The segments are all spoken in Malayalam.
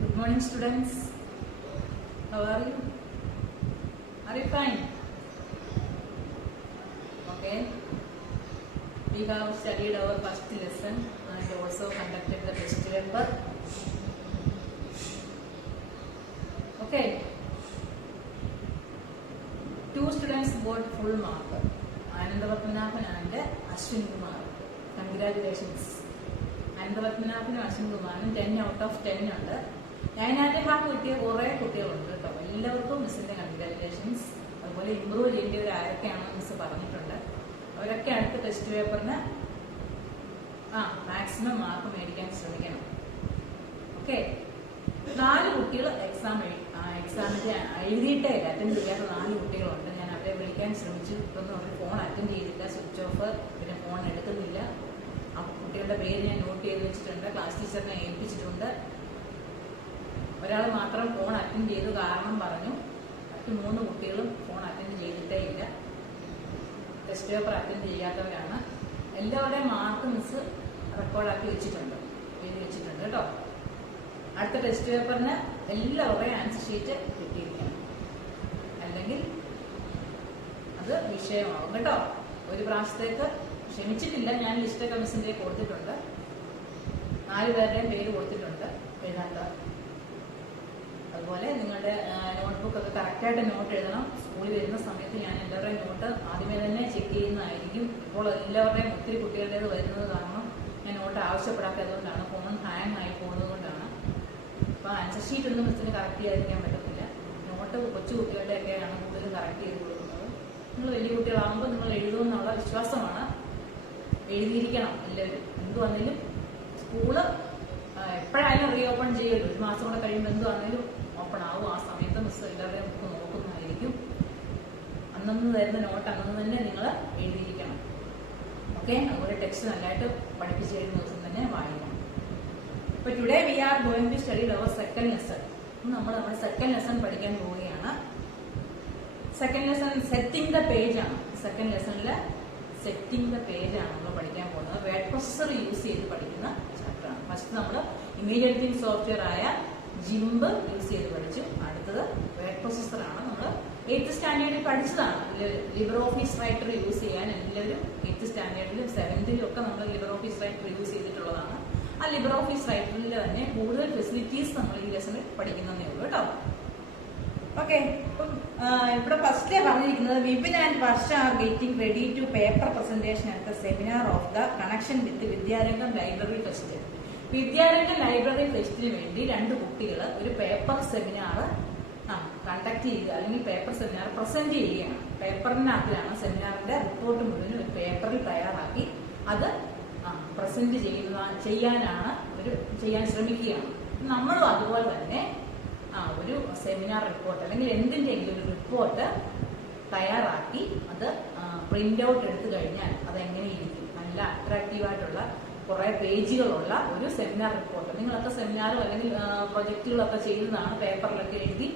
Good morning, students. How are you? Are you fine? Okay. We have studied our first lesson and also conducted the test paper. Okay. 2 students got full mark. Anandavatmanathan and Ashwin Kumar. Congratulations. Anandavatmanathan and Ashwin Kumar 10 out of 10 ഉണ്ട്. 9.5 കിട്ടിയ കുറേ കുട്ടികളുണ്ട് കേട്ടോ. എല്ലാവർക്കും മിസ്സിന്റെ കൺഗ്രാജുലേഷൻസ്. അതുപോലെ ഇമ്പ്രൂവ് ചെയ്യേണ്ടവർ ആരൊക്കെയാണെന്ന് മിസ് പറഞ്ഞിട്ടുണ്ട്. അവരൊക്കെ അടുത്ത ടെസ്റ്റ് പേപ്പറിന് മാക്സിമം മാർക്ക് മേടിക്കാൻ ശ്രമിക്കണം. ഓക്കെ. 4 കുട്ടികൾ എക്സാമിന്റെ എഴുതിയിട്ടേ അറ്റൻഡ് ചെയ്യാത്ത 4 കുട്ടികളുണ്ട്. ഞാൻ അവരെ വിളിക്കാൻ ശ്രമിച്ചു. ഇപ്പൊന്നും അവർ ഫോൺ അറ്റൻഡ് ചെയ്തില്ല, സ്വിച്ച് ഓഫ്. പിന്നെ ഫോൺ എടുക്കുന്നില്ല. ആ കുട്ടികളുടെ പേര് ഞാൻ നോട്ട് ചെയ്ത് വെച്ചിട്ടുണ്ട്. ക്ലാസ് ടീച്ചറിനെ ഏൽപ്പിച്ചിട്ടുണ്ട്. ഒരാൾ മാത്രം ഫോൺ അറ്റൻഡ് ചെയ്തു, കാരണം പറഞ്ഞു. മറ്റു 3 കുട്ടികളും ഫോൺ അറ്റൻഡ് ചെയ്തിട്ടേ ഇല്ല. ടെസ്റ്റ് പേപ്പർ അറ്റൻഡ് ചെയ്യാത്തവരാണ്. എല്ലാവരുടെയും മാർക്ക് മിസ് റെക്കോർഡാക്കി വെച്ചിട്ടുണ്ട്, എഴുതി വെച്ചിട്ടുണ്ട് കേട്ടോ. അടുത്ത ടെസ്റ്റ് പേപ്പറിന് എല്ലാവരുടെയും ആൻസർ ഷീറ്റ് കിട്ടിയിരിക്കണം, അല്ലെങ്കിൽ അത് വിഷയമാവും കേട്ടോ. ഒരു പ്രാവശ്യത്തേക്ക് ക്ഷമിച്ചിട്ടില്ല. ഞാൻ ലിസ്റ്റൊക്കെ മിസ്സിന്റെ കൊടുത്തിട്ടുണ്ട്. 4 പേരുടെയും പേര് കൊടുത്തിട്ടുണ്ട് എഴുതാണ്ട. അതുപോലെ നിങ്ങളുടെ നോട്ട്ബുക്ക് ഒക്കെ കറക്റ്റായിട്ട് നോട്ട് എഴുതണം. സ്കൂളിൽ വരുന്ന സമയത്ത് ഞാൻ എല്ലാവരുടെയും നോട്ട് ആദ്യമേ തന്നെ ചെക്ക് ചെയ്യുന്നതായിരിക്കും. ഇപ്പോൾ എല്ലാവരുടെയും ഒത്തിരി കുട്ടികളുടേത് വരുന്നത് കാരണം ഞാൻ നോട്ട് ആവശ്യപ്പെടാത്തതുകൊണ്ടാണ്. ഫോൺ ഹാങ് ആയി പോകുന്നത് കൊണ്ടാണ്. അപ്പോൾ ആൻസർ ഷീറ്റ് ഒന്നും മിസ്സിന് കറക്റ്റ് ചെയ്യാതിരിക്കാൻ പറ്റത്തില്ല. നോട്ട് കൊച്ചു കുട്ടികളുടെയൊക്കെയാണ് കൂടുതലും കറക്റ്റ് ചെയ്ത് കൊടുക്കുന്നത്. നിങ്ങൾ വലിയ കുട്ടികളാകുമ്പോൾ നിങ്ങൾ എഴുതുമെന്നുള്ള വിശ്വാസമാണ്. എഴുതിയിരിക്കണം എല്ലാവരും. എന്ത് വന്നാലും സ്കൂള് എപ്പോഴായാലും റീ ഓപ്പൺ ചെയ്യുമല്ലോ. 1 മാസം കൂടെ കഴിയുമ്പോൾ എന്ത് വന്നാലും ഓപ്പൺ ആവും. ആ സമയത്ത് മിസ് എല്ലാവരുടെയും ബുക്ക് നോക്കുന്നതായിരിക്കും. അന്നന്ന് തരുന്ന നോട്ട് അന്നു തന്നെ നിങ്ങൾ എഴുതിയിരിക്കണം. ഓക്കെ. അതുപോലെ ടെക്സ്റ്റ് നല്ലതായിട്ട് പഠിപ്പിച്ചു തരുന്ന ദിവസം തന്നെ വായിക്കണം. അപ്പൊ today we are going to study our second lesson. നമ്മൾ നമ്മുടെ സെക്കൻഡ് ലെസൺ പഠിക്കാൻ പോവുകയാണ്. Second lesson setting the page ആണ്. സെക്കൻഡ് ലെസണില് സെറ്റിംഗ് ദ പേജ് ആണ് നമ്മൾ പഠിക്കാൻ പോകുന്നത്. വേർഡ് പ്രൊസസർ യൂസ് ചെയ്ത് പഠിക്കുന്ന ചാപ്റ്ററാണ്. ഫസ്റ്റ് നമ്മൾ ഇമേജ് എഡിറ്റിംഗ് സോഫ്റ്റ്വെയർ ആയ ജിംബ് യൂസ് ചെയ്ത് പഠിച്ചു. അടുത്തത് വേർഡ് പ്രൊസസർ ആണ്. നമ്മൾ 8th സ്റ്റാൻഡേർഡിൽ പഠിച്ചതാണ്. ലിബർ ഓഫീസ് റൈറ്റർ യൂസ് ചെയ്യാൻ എല്ലാവരും 8th സ്റ്റാൻഡേർഡിലും 7th ഒക്കെ നമ്മൾ ലിബർ ഓഫീസ് റൈറ്റർ യൂസ് ചെയ്തിട്ടുള്ളതാണ്. ആ ലിബർ ഓഫീസ് റൈറ്ററിൽ തന്നെ കൂടുതൽ ഫെസിലിറ്റീസ് നമ്മൾ ഈ ലെസണിൽ പഠിക്കുന്നതേ ഉള്ളൂ കേട്ടോ. ഓക്കെ. അപ്പം ഇവിടെ ഫസ്റ്റ് പറഞ്ഞിരിക്കുന്നത് Vipin and Varsha are getting ready to paper presentation at the seminar of the connection with Vidyarangam library fest. Vidyarangam library ഫെസ്റ്റിന് വേണ്ടി 2 കുട്ടികൾ ഒരു പേപ്പർ സെമിനാർ കണ്ടക്ട് ചെയ്യുക, അല്ലെങ്കിൽ പേപ്പർ സെമിനാർ പ്രസന്റ് ചെയ്യുകയാണ്. പേപ്പറിനകത്തിലാണ് സെമിനാറിന്റെ റിപ്പോർട്ട് മുഴുവൻ ഒരു പേപ്പറിൽ തയ്യാറാക്കി അത് പ്രസന്റ് ചെയ്യാൻ ശ്രമിക്കുകയാണ്. നമ്മളും അതുപോലെ തന്നെ ഒരു സെമിനാർ റിപ്പോർട്ട് അല്ലെങ്കിൽ എന്തിൻ്റെങ്കിലും ഒരു റിപ്പോർട്ട് തയ്യാറാക്കി അത് പ്രിന്റ് ഔട്ട് എടുത്തു കഴിഞ്ഞാൽ അതെങ്ങനെയിരിക്കും? നല്ല അട്രാക്റ്റീവായിട്ടുള്ള കുറെ പേജുകളുള്ള ഒരു സെമിനാർ റിപ്പോർട്ട്. നിങ്ങളൊക്കെ സെമിനാറും അല്ലെങ്കിൽ പ്രൊജക്റ്റുകളൊക്കെ ചെയ്തതാണ്. പേപ്പറിലൊക്കെ എഴുതി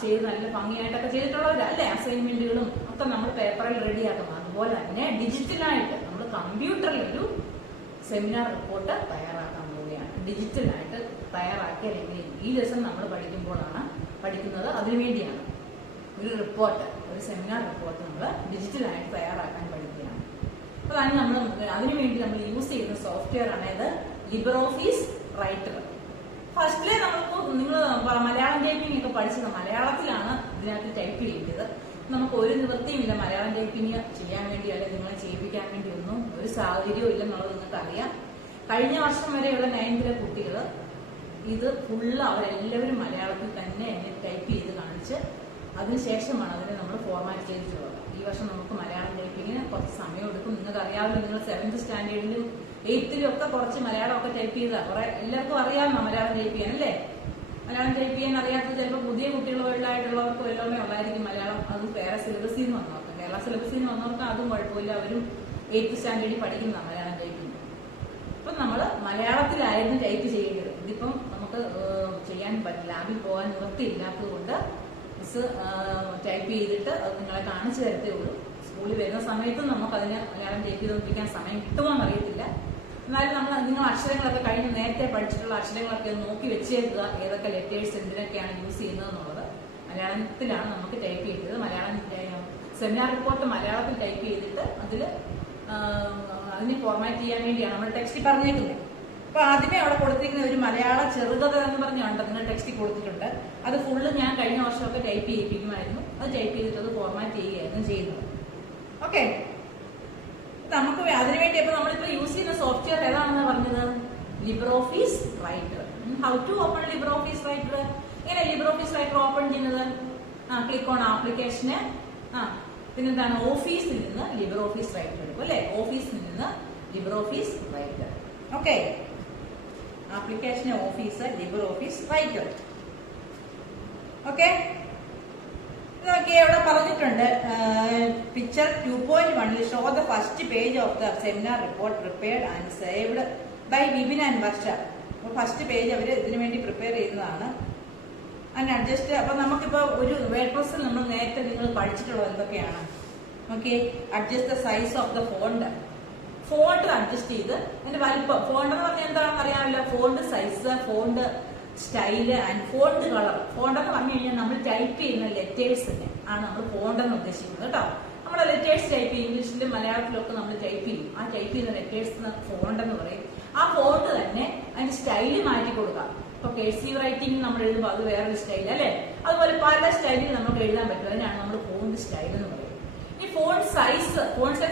ചെയ്ത് നല്ല ഭംഗിയായിട്ടൊക്കെ ചെയ്തിട്ടുള്ളവരല്ലേ? അസൈൻമെന്റുകളും ഒക്കെ നമ്മൾ പേപ്പറിൽ റെഡിയാക്കണം. അതുപോലെ തന്നെ ഡിജിറ്റലായിട്ട് നമ്മൾ കമ്പ്യൂട്ടറിൽ ഒരു സെമിനാർ റിപ്പോർട്ട് തയ്യാറാക്കാൻ പോവുകയാണ്. ഡിജിറ്റലായിട്ട് തയ്യാറാക്കിയാൽ എങ്ങനെയും ഈ ലെസൺ നമ്മൾ പഠിക്കുന്നത് അതിനുവേണ്ടിയാണ്. ഒരു സെമിനാർ റിപ്പോർട്ട് നമ്മൾ ഡിജിറ്റലായിട്ട് തയ്യാറാക്കാൻ പഠിക്കുകയാണ്. അപ്പോൾ അതിനുവേണ്ടി നമ്മൾ യൂസ് ചെയ്യുന്ന സോഫ്റ്റ്വെയർ ആണ് ഇത് ലിബർ ഓഫീസ് റൈറ്റർ. ഫസ്റ്റിലെ നിങ്ങൾ മലയാളം ടൈപ്പിംഗ് ഒക്കെ പഠിച്ചത് മലയാളത്തിലാണ് ഇതിനകത്ത് ടൈപ്പ് ചെയ്യേണ്ടത്. നമുക്ക് ഒരു നിവൃത്തിയുമില്ല മലയാളം ടൈപ്പിംഗ് ചെയ്യാൻ വേണ്ടി, അല്ലെങ്കിൽ നിങ്ങളെ ചെയ്യിപ്പിക്കാൻ വേണ്ടി ഒന്നും ഒരു സാഹചര്യവും ഇല്ലെന്നുള്ളത് നിങ്ങൾക്ക് അറിയാം. കഴിഞ്ഞ വർഷം വരെയുള്ള 9th കുട്ടികൾ ഇത് ഫുള്ള് അവരെല്ലാവരും മലയാളത്തിൽ തന്നെ ടൈപ്പ് ചെയ്ത് കാണിച്ച് അതിനുശേഷമാണ് അതിനെ നമ്മൾ ഫോർമാറ്റ് ചെയ്തിട്ടുള്ളത്. ഈ വർഷം നമുക്ക് മലയാളം ടൈപ്പിങ്ങിന് കുറച്ച് സമയം എടുക്കും. നിങ്ങൾക്ക് അറിയാമല്ലോ, നിങ്ങൾ 7th സ്റ്റാൻഡേർഡിലും 8th ഒക്കെ കുറച്ച് മലയാളമൊക്കെ ടൈപ്പ് ചെയ്താൽ എല്ലാവർക്കും അറിയാമോ മലയാളം ടൈപ്പ് ചെയ്യാൻ അല്ലേ? മലയാളം ടൈപ്പ് ചെയ്യാൻ അറിയാത്തത് ചിലപ്പോൾ പുതിയ കുട്ടികളായിട്ടുള്ളവർക്ക് വല്ലതുമേ ഉള്ളായിരിക്കും മലയാളം. അത് വേറെ സിലബസിൽ നിന്ന് വന്നവർക്ക്, കേരള സിലബസിൽ നിന്ന് വന്നവർക്ക് അതും കുഴപ്പമില്ല. അവരും 8th സ്റ്റാൻഡേർഡിൽ പഠിക്കുന്ന മലയാളം ടൈപ്പിംഗ്. ഇപ്പം നമ്മൾ മലയാളത്തിലായിരുന്നു ടൈപ്പ് ചെയ്യേണ്ടത്. ഇതിപ്പം നമുക്ക് ചെയ്യാൻ പറ്റില്ല, ലാബിൽ പോകാൻ നിവൃത്തിയില്ലാത്തത് കൊണ്ട് മിസ് ടൈപ്പ് ചെയ്തിട്ട് അത് നിങ്ങളെ കാണിച്ചു തരത്തേ ഉള്ളൂ. സ്കൂളിൽ വരുന്ന സമയത്തും നമുക്കതിന് മലയാളം ടൈപ്പ് ചെയ്തുകൊണ്ടിരിക്കാൻ സമയം കിട്ടുമോ എന്നറിയത്തില്ല. എന്നാലും നിങ്ങൾ അക്ഷരങ്ങളൊക്കെ കഴിഞ്ഞ് നേരത്തെ പഠിച്ചിട്ടുള്ള അക്ഷരങ്ങളൊക്കെ നോക്കി വെച്ചേക്കുക, ഏതൊക്കെ ലെറ്റേഴ്സ് എന്തിനൊക്കെയാണ് യൂസ് ചെയ്യുന്നത് എന്നുള്ളത്. മലയാളത്തിലാണ് നമുക്ക് ടൈപ്പ് ചെയ്തത്. മലയാളം സെമിനാർ റിപ്പോർട്ട് മലയാളത്തിൽ ടൈപ്പ് ചെയ്തിട്ട് അതിന് ഫോർമാറ്റ് ചെയ്യാൻ വേണ്ടിയാണ് നമ്മൾ ടെക്സ്റ്റിൽ പറഞ്ഞേക്കുന്നത്. അപ്പൊ ആദ്യമേ അവിടെ കൊടുത്തിരിക്കുന്ന ഒരു മലയാള ചെറുകഥ എന്ന് പറഞ്ഞുകൊണ്ട് നിങ്ങൾ ടെക്സ്റ്റിൽ കൊടുത്തിട്ടുണ്ട്. അത് ഫുള്ള് ഞാൻ കഴിഞ്ഞ വർഷമൊക്കെ ടൈപ്പ് ചെയ്യിപ്പിക്കുമായിരുന്നു. അത് ടൈപ്പ് ചെയ്തിട്ട് അത് ഫോർമാറ്റ് ചെയ്യുകയായിരുന്നു ചെയ്യുന്നത്. ഓക്കെ, നമുക്ക് അതിനുവേണ്ടി ഇപ്പൊ നമ്മളിപ്പോ യൂസ് ചെയ്യുന്ന സോഫ്റ്റ്വെയർ ഏതാണെന്ന് പറഞ്ഞത്? LibreOffice Writer. How to open LibreOffice Writer? എങ്ങനെ ലിബ്രോഫീസ് റൈറ്റർ ഓപ്പൺ ചെയ്യുന്നത്? ക്ലിക്ക് ഓൺ ആപ്ലിക്കേഷന്, പിന്നെന്താണ്, ഓഫീസിൽ നിന്ന് ലിബ്രോഫീസ് റൈറ്റർ എടുക്കും അല്ലെ? ഓഫീസിൽ നിന്ന് LibreOffice Writer. Okay, application office LibreOffice Writer. Okay, നോക്കിയേ ഇവിടെ പറഞ്ഞിട്ടുണ്ട് picture 2.1 show the first page of the seminar report prepared and saved by Vipin and Varsha. അപ്പൊ ഫസ്റ്റ് പേജ് അവർ ഇതിനു വേണ്ടി പ്രിപ്പയർ ചെയ്യുന്നതാണ്. And adjust. അപ്പൊ നമുക്കിപ്പോ ഒരു വേർഡ് പ്രോസസ്സിൽ നമ്മൾ നേരത്തെ നിങ്ങൾ പഠിച്ചിട്ടുള്ളത് എന്തൊക്കെയാണ്? Okay, adjust the size of the font. Font adjust ചെയ്ത് അതിന്റെ വലിപ്പം. ഫോണ്ട് എന്ന് പറഞ്ഞാൽ എന്താണെന്ന് അറിയാമല്ലോ? Font size, font style and font colour. Font എന്ന് പറഞ്ഞു കഴിഞ്ഞാൽ നമ്മൾ ടൈപ്പ് ചെയ്യുന്ന ലെറ്റേഴ്സിനെ ആണ് നമ്മൾ ഫോണ്ട് എന്ന് ഉദ്ദേശിക്കുന്നത് കേട്ടോ. നമ്മുടെ ലെറ്റേഴ്സ് ടൈപ്പ് ചെയ്യും, ഇംഗ്ലീഷിലും മലയാളത്തിലും ഒക്കെ നമ്മൾ ടൈപ്പ് ചെയ്യും. ആ ടൈപ്പ് ചെയ്യുന്ന ലെറ്റേഴ്സിന് ഫോണ്ട് എന്ന് പറയും. ആ ഫോണ്ട് തന്നെ അതിന്റെ സ്റ്റൈല് മാറ്റി കൊടുക്കാം. ഇപ്പൊ കേഴ്സീവ് റൈറ്റിംഗ് നമ്മൾ എഴുതുമ്പോൾ അത് വേറൊരു സ്റ്റൈൽ അല്ലെ? അതുപോലെ പല സ്റ്റൈലിൽ നമുക്ക് എഴുതാൻ പറ്റും. അതിനാണ് നമ്മൾ ഫോണ്ട് സ്റ്റൈൽ എന്ന് പറയുന്നത്. ഈ ഫോണ്ട് സൈസ്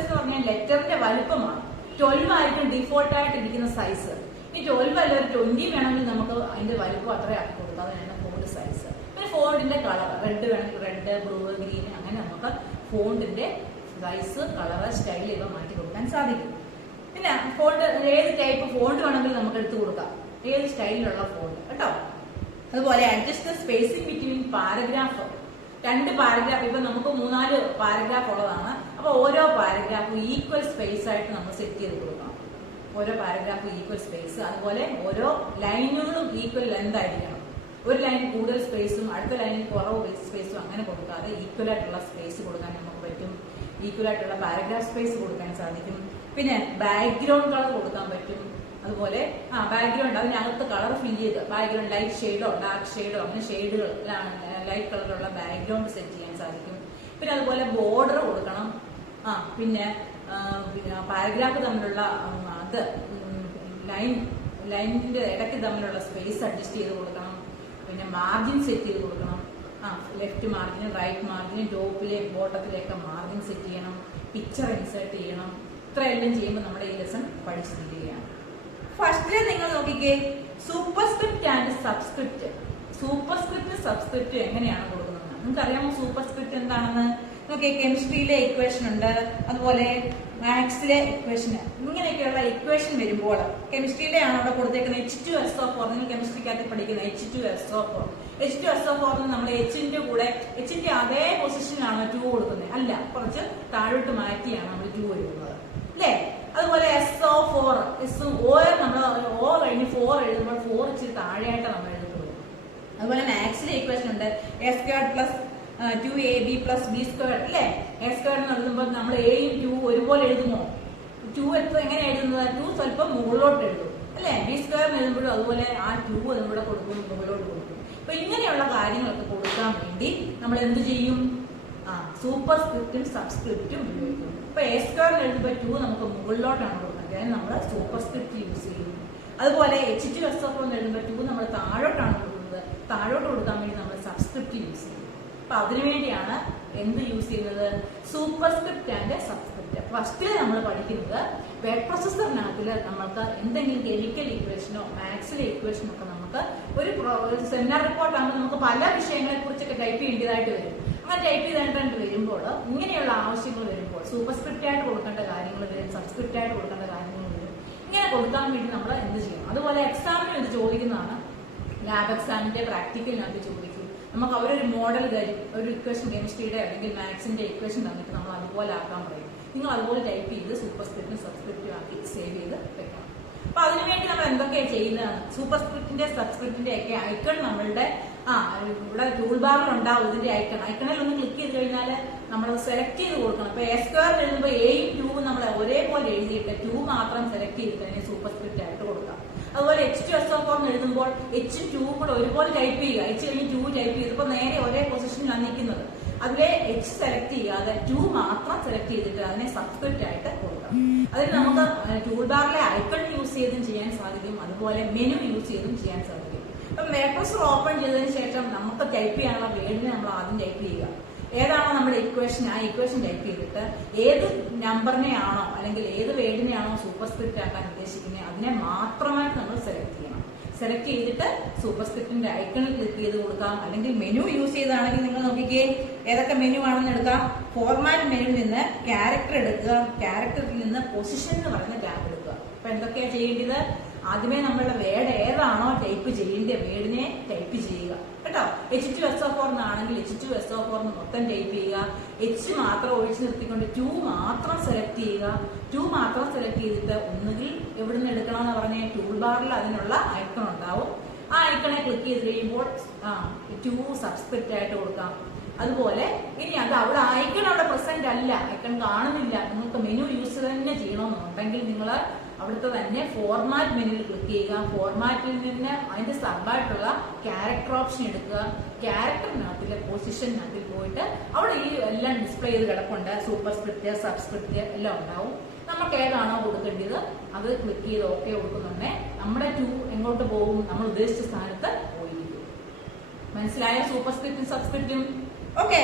എന്ന് പറഞ്ഞാൽ ലെറ്ററിന്റെ വലുപ്പമാണ്. 12 ആയിരിക്കും ഡിഫോൾട്ട് ആയിട്ട് ഇരിക്കുന്ന സൈസ്. ഈ 12 അല്ല ഒരു 20 വേണമെങ്കിൽ നമുക്ക് അതിന്റെ വലുപ്പം അത്ര ആക്കി കൊടുക്കാം. അതിനാണ് ഫോണ്ട് സൈസ്. പിന്നെ ഫോണ്ടിന്റെ കളർ, റെഡ് വേണമെങ്കിൽ റെഡ്, ബ്ലൂ, ഗ്രീൻ, അങ്ങനെ നമുക്ക് ഫോണ്ടിന്റെ സൈസ്, കളർ, സ്റ്റൈൽ ഇവ മാറ്റി കൊടുക്കാൻ സാധിക്കും. പിന്നെ ഫോണ്ട് ഏത് ടൈപ്പ് ഫോണ്ട് വേണമെങ്കിൽ നമുക്ക് എടുത്തു കൊടുക്കാം, ഏത് സ്റ്റൈലിലുള്ള ഫോണ്ട് കേട്ടോ. അതുപോലെ adjust the spacing between paragraph. 2 paragraph, ഇപ്പൊ നമുക്ക് 3-4 പാരഗ്രാഫ് ഉള്ളതാണ്. അപ്പൊ ഓരോ പാരഗ്രാഫും ഈക്വൽ സ്പേസ് ആയിട്ട് നമ്മൾ സെറ്റ് ചെയ്ത് കൊടുക്കണം. ഓരോ പാരഗ്രാഫും ഈക്വൽ സ്പേസ്. അതുപോലെ ഓരോ ലൈനുകളും ഈക്വൽ ലെന്ത് ആയിരിക്കണം. ഒരു ലൈനിൽ കൂടുതൽ സ്പേസും അടുത്ത ലൈനിൽ കുറവ് സ്പേസും അങ്ങനെ കൊടുക്കാതെ ഈക്വൽ ആയിട്ടുള്ള സ്പേസ് കൊടുക്കാൻ നമുക്ക് പറ്റും. ഈക്വൽ ആയിട്ടുള്ള പാരഗ്രാഫ് സ്പേസ് കൊടുക്കാൻ സാധിക്കും. പിന്നെ ബാക്ക്ഗ്രൗണ്ട് കളർ കൊടുക്കാൻ പറ്റും. അതുപോലെ ബാക്ക്ഗ്രൗണ്ട് അതിനകത്ത് കളർ ഫില്ല് ചെയ്ത് ബാക്ക്ഗ്രൗണ്ട് ലൈറ്റ് ഷെയ്ഡോ ഡാർക്ക് ഷെയ്ഡോ അങ്ങനെ ഷെയ്ഡുകൾ ലൈറ്റ് കളറിലുള്ള ബാക്ക്ഗ്രൗണ്ട് സെറ്റ് ചെയ്യാൻ സാധിക്കും. പിന്നെ അതുപോലെ ബോർഡർ കൊടുക്കണം. പിന്നെ പാരഗ്രാഫ് തമ്മിലുള്ള അത് ലൈനിന്റെ ഇടയ്ക്ക് തമ്മിലുള്ള സ്പേസ് അഡ്ജസ്റ്റ് ചെയ്ത് കൊടുക്കണം. പിന്നെ മാർജിൻ സെറ്റ് ചെയ്ത് കൊടുക്കണം. ലെഫ്റ്റ് മാർജിനും റൈറ്റ് മാർജിനും ടോപ്പിലെ ബോട്ടത്തിലേക്ക് മാർജിൻ സെറ്റ് ചെയ്യണം. പിക്ചർ ഇൻസേർട്ട് ചെയ്യണം. ഇത്രയെല്ലാം ചെയ്യുമ്പോൾ നമ്മുടെ ഈ ലെസൺ പഠിച്ചിരിക്കുകയാണ്. ഫസ്റ്റില് നിങ്ങൾ നോക്കിക്കേ, superscript and subscript. Superscript subscript എങ്ങനെയാണ് കൊടുക്കുന്നത്? നിങ്ങൾക്ക് അറിയാമോ സൂപ്പർസ്ക്രിപ്റ്റ് എന്താണെന്ന്? നോക്കിയേ, കെമിസ്ട്രിയിലെ ഇക്വേഷൻ ഉണ്ട്, അതുപോലെ മാത്സിലെ ഇക്വേഷൻ, ഇങ്ങനെയൊക്കെയുള്ള ഇക്വേഷൻ വരുമ്പോൾ കെമിസ്ട്രിയിലെ ആണ് അവിടെ കൊടുത്തേക്കുന്നത് H2SO4. നിങ്ങൾ കെമിസ്ട്രിക്കകത്ത് പഠിക്കുന്ന H2SO4. H2SO4 നമ്മൾ എച്ചിന്റെ കൂടെ എച്ചിന്റെ അതേ പൊസിഷനാണ് 2 കൊടുക്കുന്നത്, അല്ല കുറച്ച് താഴോട്ട് മാറ്റിയാണ് നമ്മൾ 2 എഴുതുന്നത് അല്ലേ? അതുപോലെ SO4 നമ്മൾ O കഴിഞ്ഞ് 4 എഴുതുമ്പോൾ 4 ഇച്ചിരി താഴെയായിട്ട് നമ്മൾ എഴുതുന്നത്. അതുപോലെ മാത്സിലെ ഇക്വേഷൻ ഉണ്ട് A² + 2AB + B² അല്ലേ? A² എന്ന് എഴുതുമ്പോൾ നമ്മൾ Aയും 2 ഒരുപോലെ എഴുതുമോ? 2 എങ്ങനെ എഴുതുന്നത്? 2 സ്വല്പം മുകളിലോട്ട് എഴുതും അല്ലെ? B² എഴുതുമ്പോഴും അതുപോലെ ആ 2 അതും കൂടെ കൊടുക്കും, മുകളിലോട്ട് കൊടുക്കും. അപ്പൊ ഇങ്ങനെയുള്ള കാര്യങ്ങളൊക്കെ കൊടുക്കാൻ വേണ്ടി നമ്മൾ എന്ത് ചെയ്യും? സൂപ്പർ സ്ക്രിപ്റ്റും സബ്സ്ക്രിപ്റ്റും ഉപയോഗിക്കും. ഇപ്പൊ A² എഴുതുമ്പോൾ 2 നമുക്ക് മുകളിലോട്ടാണ് കൊടുക്കുന്നത്, അതിന് നമ്മൾ സൂപ്പർ സ്ക്രിപ്റ്റ് യൂസ് ചെയ്യും. അതുപോലെ H2SO4 എഴുതുമ്പോൾ 2 നമ്മൾ താഴോട്ടാണ് കൊടുക്കുന്നത്, താഴോട്ട് കൊടുക്കാൻ വേണ്ടി നമ്മൾ സബ്സ്ക്രിപ്റ്റ് യൂസ് ചെയ്യും. അപ്പൊ അതിനുവേണ്ടിയാണ് എന്ത് യൂസ് ചെയ്യുന്നത്? Super script and subscript. First നമ്മൾ പഠിക്കുന്നത് വേർഡ് പ്രോസസറിനകത്തിൽ നമുക്ക് എന്തെങ്കിലും കെമിക്കൽ ഇക്വേഷനോ മാത്സിലെ ഇക്വേഷനോ ഒക്കെ നമുക്ക് ഒരു സെമിനാർ റിപ്പോർട്ട് ആകുമ്പോൾ നമുക്ക് പല വിഷയങ്ങളെ കുറിച്ചൊക്കെ ടൈപ്പ് ചെയ്യേണ്ടതായിട്ട് വരും. അങ്ങനെ ടൈപ്പ് ചെയ്തിട്ട് വരുമ്പോൾ ഇങ്ങനെയുള്ള ആവശ്യങ്ങൾ വരുമ്പോൾ സൂപ്പർ സ്ക്രിപ്റ്റ് ആയിട്ട് കൊടുക്കേണ്ട കാര്യങ്ങൾ വരും, സബ്സ്ക്രിപ്റ്റ് ആയിട്ട് കൊടുക്കേണ്ട കാര്യങ്ങൾ വരും. ഇങ്ങനെ കൊടുക്കാൻ വേണ്ടി നമ്മൾ എന്ത് ചെയ്യണം? അതുപോലെ എക്സാമിന് ഇത് ചോദിക്കുന്നതാണ്. ലാബ് എക്സാമിന്റെ പ്രാക്ടിക്കലിനകത്ത് ചോദിക്കും. നമുക്ക് അവരൊരു മോഡൽ തരും, ഒരു ഇക്വേഷൻ കെമിസ്ട്രിയുടെ അല്ലെങ്കിൽ മാത്സിന്റെ ഇക്വേഷൻ തന്നിട്ട് നമ്മൾ അതുപോലെ ആക്കാൻ പറയും. നിങ്ങൾ അതുപോലെ ടൈപ്പ് ചെയ്ത് സൂപ്പർ സ്ക്രിപ്റ്റും സബ്സ്ക്രിപ്റ്റും ആക്കി സേവ് ചെയ്ത് വെക്കണം. അപ്പൊ അതിനുവേണ്ടി നമ്മൾ എന്തൊക്കെയാണ് ചെയ്യുന്നതാണ്, സൂപ്പർസ്ക്രിപ്റ്റിന്റെ സബ്സ്ക്രിപ്റ്റിന്റെ ഒക്കെ ഐക്കൺ നമ്മളുടെ ഇവിടെ ടൂൾ ബാറിൽ ഉണ്ടാവും. ഇതിന്റെ ഐക്കണിൽ ഒന്ന് ക്ലിക്ക് ചെയ്ത് കഴിഞ്ഞാൽ നമ്മളത് സെലക്ട് ചെയ്ത് കൊടുക്കണം. ഇപ്പൊ എ സ്ക്വയർ എഴുതുമ്പോൾ എയും 2 നമ്മൾ ഒരേപോലെ എഴുതിയിട്ട് 2 മാത്രം സെലക്ട് ചെയ്തിട്ട് അതിനെ സൂപ്പർസ്ക്രിപ്റ്റ് ആയിട്ട് കൊടുക്കാം. അതുപോലെ H2SO4 എഴുതുമ്പോൾ H-ഉം 2-ഉം കൂടെ ഒരുപോലെ ടൈപ്പ് ചെയ്യുക. H കഴിഞ്ഞ് 2 ടൈപ്പ് ചെയ്തപ്പോൾ നേരെ ഒരേ പൊസിഷനിലാണ് നിൽക്കുന്നത്. അതിലെ H സെലക്ട് ചെയ്യാതെ 2 മാത്രം സെലക്ട് ചെയ്തിട്ട് അതിനെ സബ്സ്ക്രിപ്റ്റ് ആയിട്ട് കൊടുക്കാം. അതിന് നമുക്ക് ടൂൾ ബാറിലെ ഐക്കൺ യൂസ് ചെയ്തും ചെയ്യാൻ സാധിക്കും, അതുപോലെ മെനു യൂസ് ചെയ്തും ചെയ്യാൻ സാധിക്കും. അപ്പൊ വേർഡ് പ്രൊസസർ ഓപ്പൺ ചെയ്തതിന് ശേഷം നമുക്ക് ടൈപ്പ് ചെയ്യാനുള്ള വേർഡിനെ നമ്മൾ ആദ്യം ടൈപ്പ് ചെയ്യുക. ഏതാണോ നമ്മുടെ ഇക്വേഷൻ, ആ ഇക്വേഷൻ ടൈപ്പ് ചെയ്തിട്ട് ഏത് നമ്പറിനെയാണോ അല്ലെങ്കിൽ ഏത് വേർഡിനെയാണോ സൂപ്പർസ്ക്രിപ്റ്റ് ആക്കാൻ ഉദ്ദേശിക്കുന്നത് അതിനെ മാത്രമായിട്ട് നമ്മൾ സെലക്ട് ചെയ്യണം. സെലക്ട് ചെയ്തിട്ട് സൂപ്പർസ്ക്രിപ്റ്റിന്റെ ഐക്കണിൽ ക്ലിക്ക് ചെയ്ത് കൊടുക്കാം. അല്ലെങ്കിൽ മെനു യൂസ് ചെയ്താണെങ്കിൽ നിങ്ങൾ നോക്കിക്കേ ഏതൊക്കെ മെനു ആണെന്ന് എടുക്കാം. ഫോർമാറ്റ് മെനുവിൽ നിന്ന് ക്യാരക്ടർ എടുക്കുക, ക്യാരക്ടറിൽ നിന്ന് പൊസിഷൻ എന്ന് പറയുന്ന ടാബ് എടുക്കുക. അപ്പൊ എന്തൊക്കെയാ ചെയ്യേണ്ടത്, ആദ്യമേ നമ്മളുടെ വേർഡ് ഏതാണോ ടൈപ്പ് ചെയ്യേണ്ട വേർഡിനെ ടൈപ്പ് ചെയ്യുക കേട്ടോ. H2SO4 എന്നാണെങ്കിൽ H2SO4 മൊത്തം ടൈപ്പ് ചെയ്യുക. H മാത്രം ഒഴിച്ചു നിർത്തിക്കൊണ്ട് 2 മാത്രം സെലക്ട് ചെയ്യുക. 2 മാത്രം സെലക്ട് ചെയ്തിട്ട് ഒന്നുകിൽ എവിടെ നിന്ന് എടുക്കണമെന്ന് പറഞ്ഞാൽ ടൂൾ ബാറിൽ അതിനുള്ള ഐക്കൺ ഉണ്ടാവും. ആ ഐക്കണെ ക്ലിക്ക് ചെയ്ത് കഴിയുമ്പോൾ 2 സബ്സ്ക്രിപ്റ്റ് ആയിട്ട് കൊടുക്കാം. അതുപോലെ ഇനി അത് അവിടെ ഐക്കൺ അവിടെ പ്രസന്റ് അല്ല, ഐക്കൺ കാണുന്നില്ല, നിങ്ങൾക്ക് മെനു യൂസ് തന്നെ ചെയ്യണമെന്നുണ്ടെങ്കിൽ നിങ്ങൾ അവിടുത്തെ തന്നെ ഫോർമാറ്റ് മെനുവിൽ ക്ലിക്ക് ചെയ്യുക. ഫോർമാറ്റിൽ നിന്ന് അതിന്റെ സബായിട്ടുള്ള ക്യാരക്ടർ ഓപ്ഷൻ എടുക്കുക. ക്യാരക്ടറിനകത്തിലെ പൊസിഷനകത്തിൽ പോയിട്ട് അവിടെ ഈ എല്ലാം ഡിസ്പ്ലേ ചെയ്ത് കിടപ്പുണ്ട്. സൂപ്പർസ്ക്രിപ്റ്റ്, സബ്സ്ക്രിപ്റ്റ് എല്ലാം ഉണ്ടാവും. നമുക്ക് ഏതാണോ കൊടുക്കേണ്ടത് അത് ക്ലിക്ക് ചെയ്ത് ഓക്കെ കൊടുക്കുന്നുണ്ടെങ്കിൽ നമ്മുടെ 2 എങ്ങോട്ട് പോകും, നമ്മൾ ഉദ്ദേശിച്ച സ്ഥാനത്ത് പോയിരിക്കും. മനസ്സിലായ സൂപ്പർസ്ക്രിപ്റ്റും സബ്സ്ക്രിപ്റ്റും? ഓക്കെ,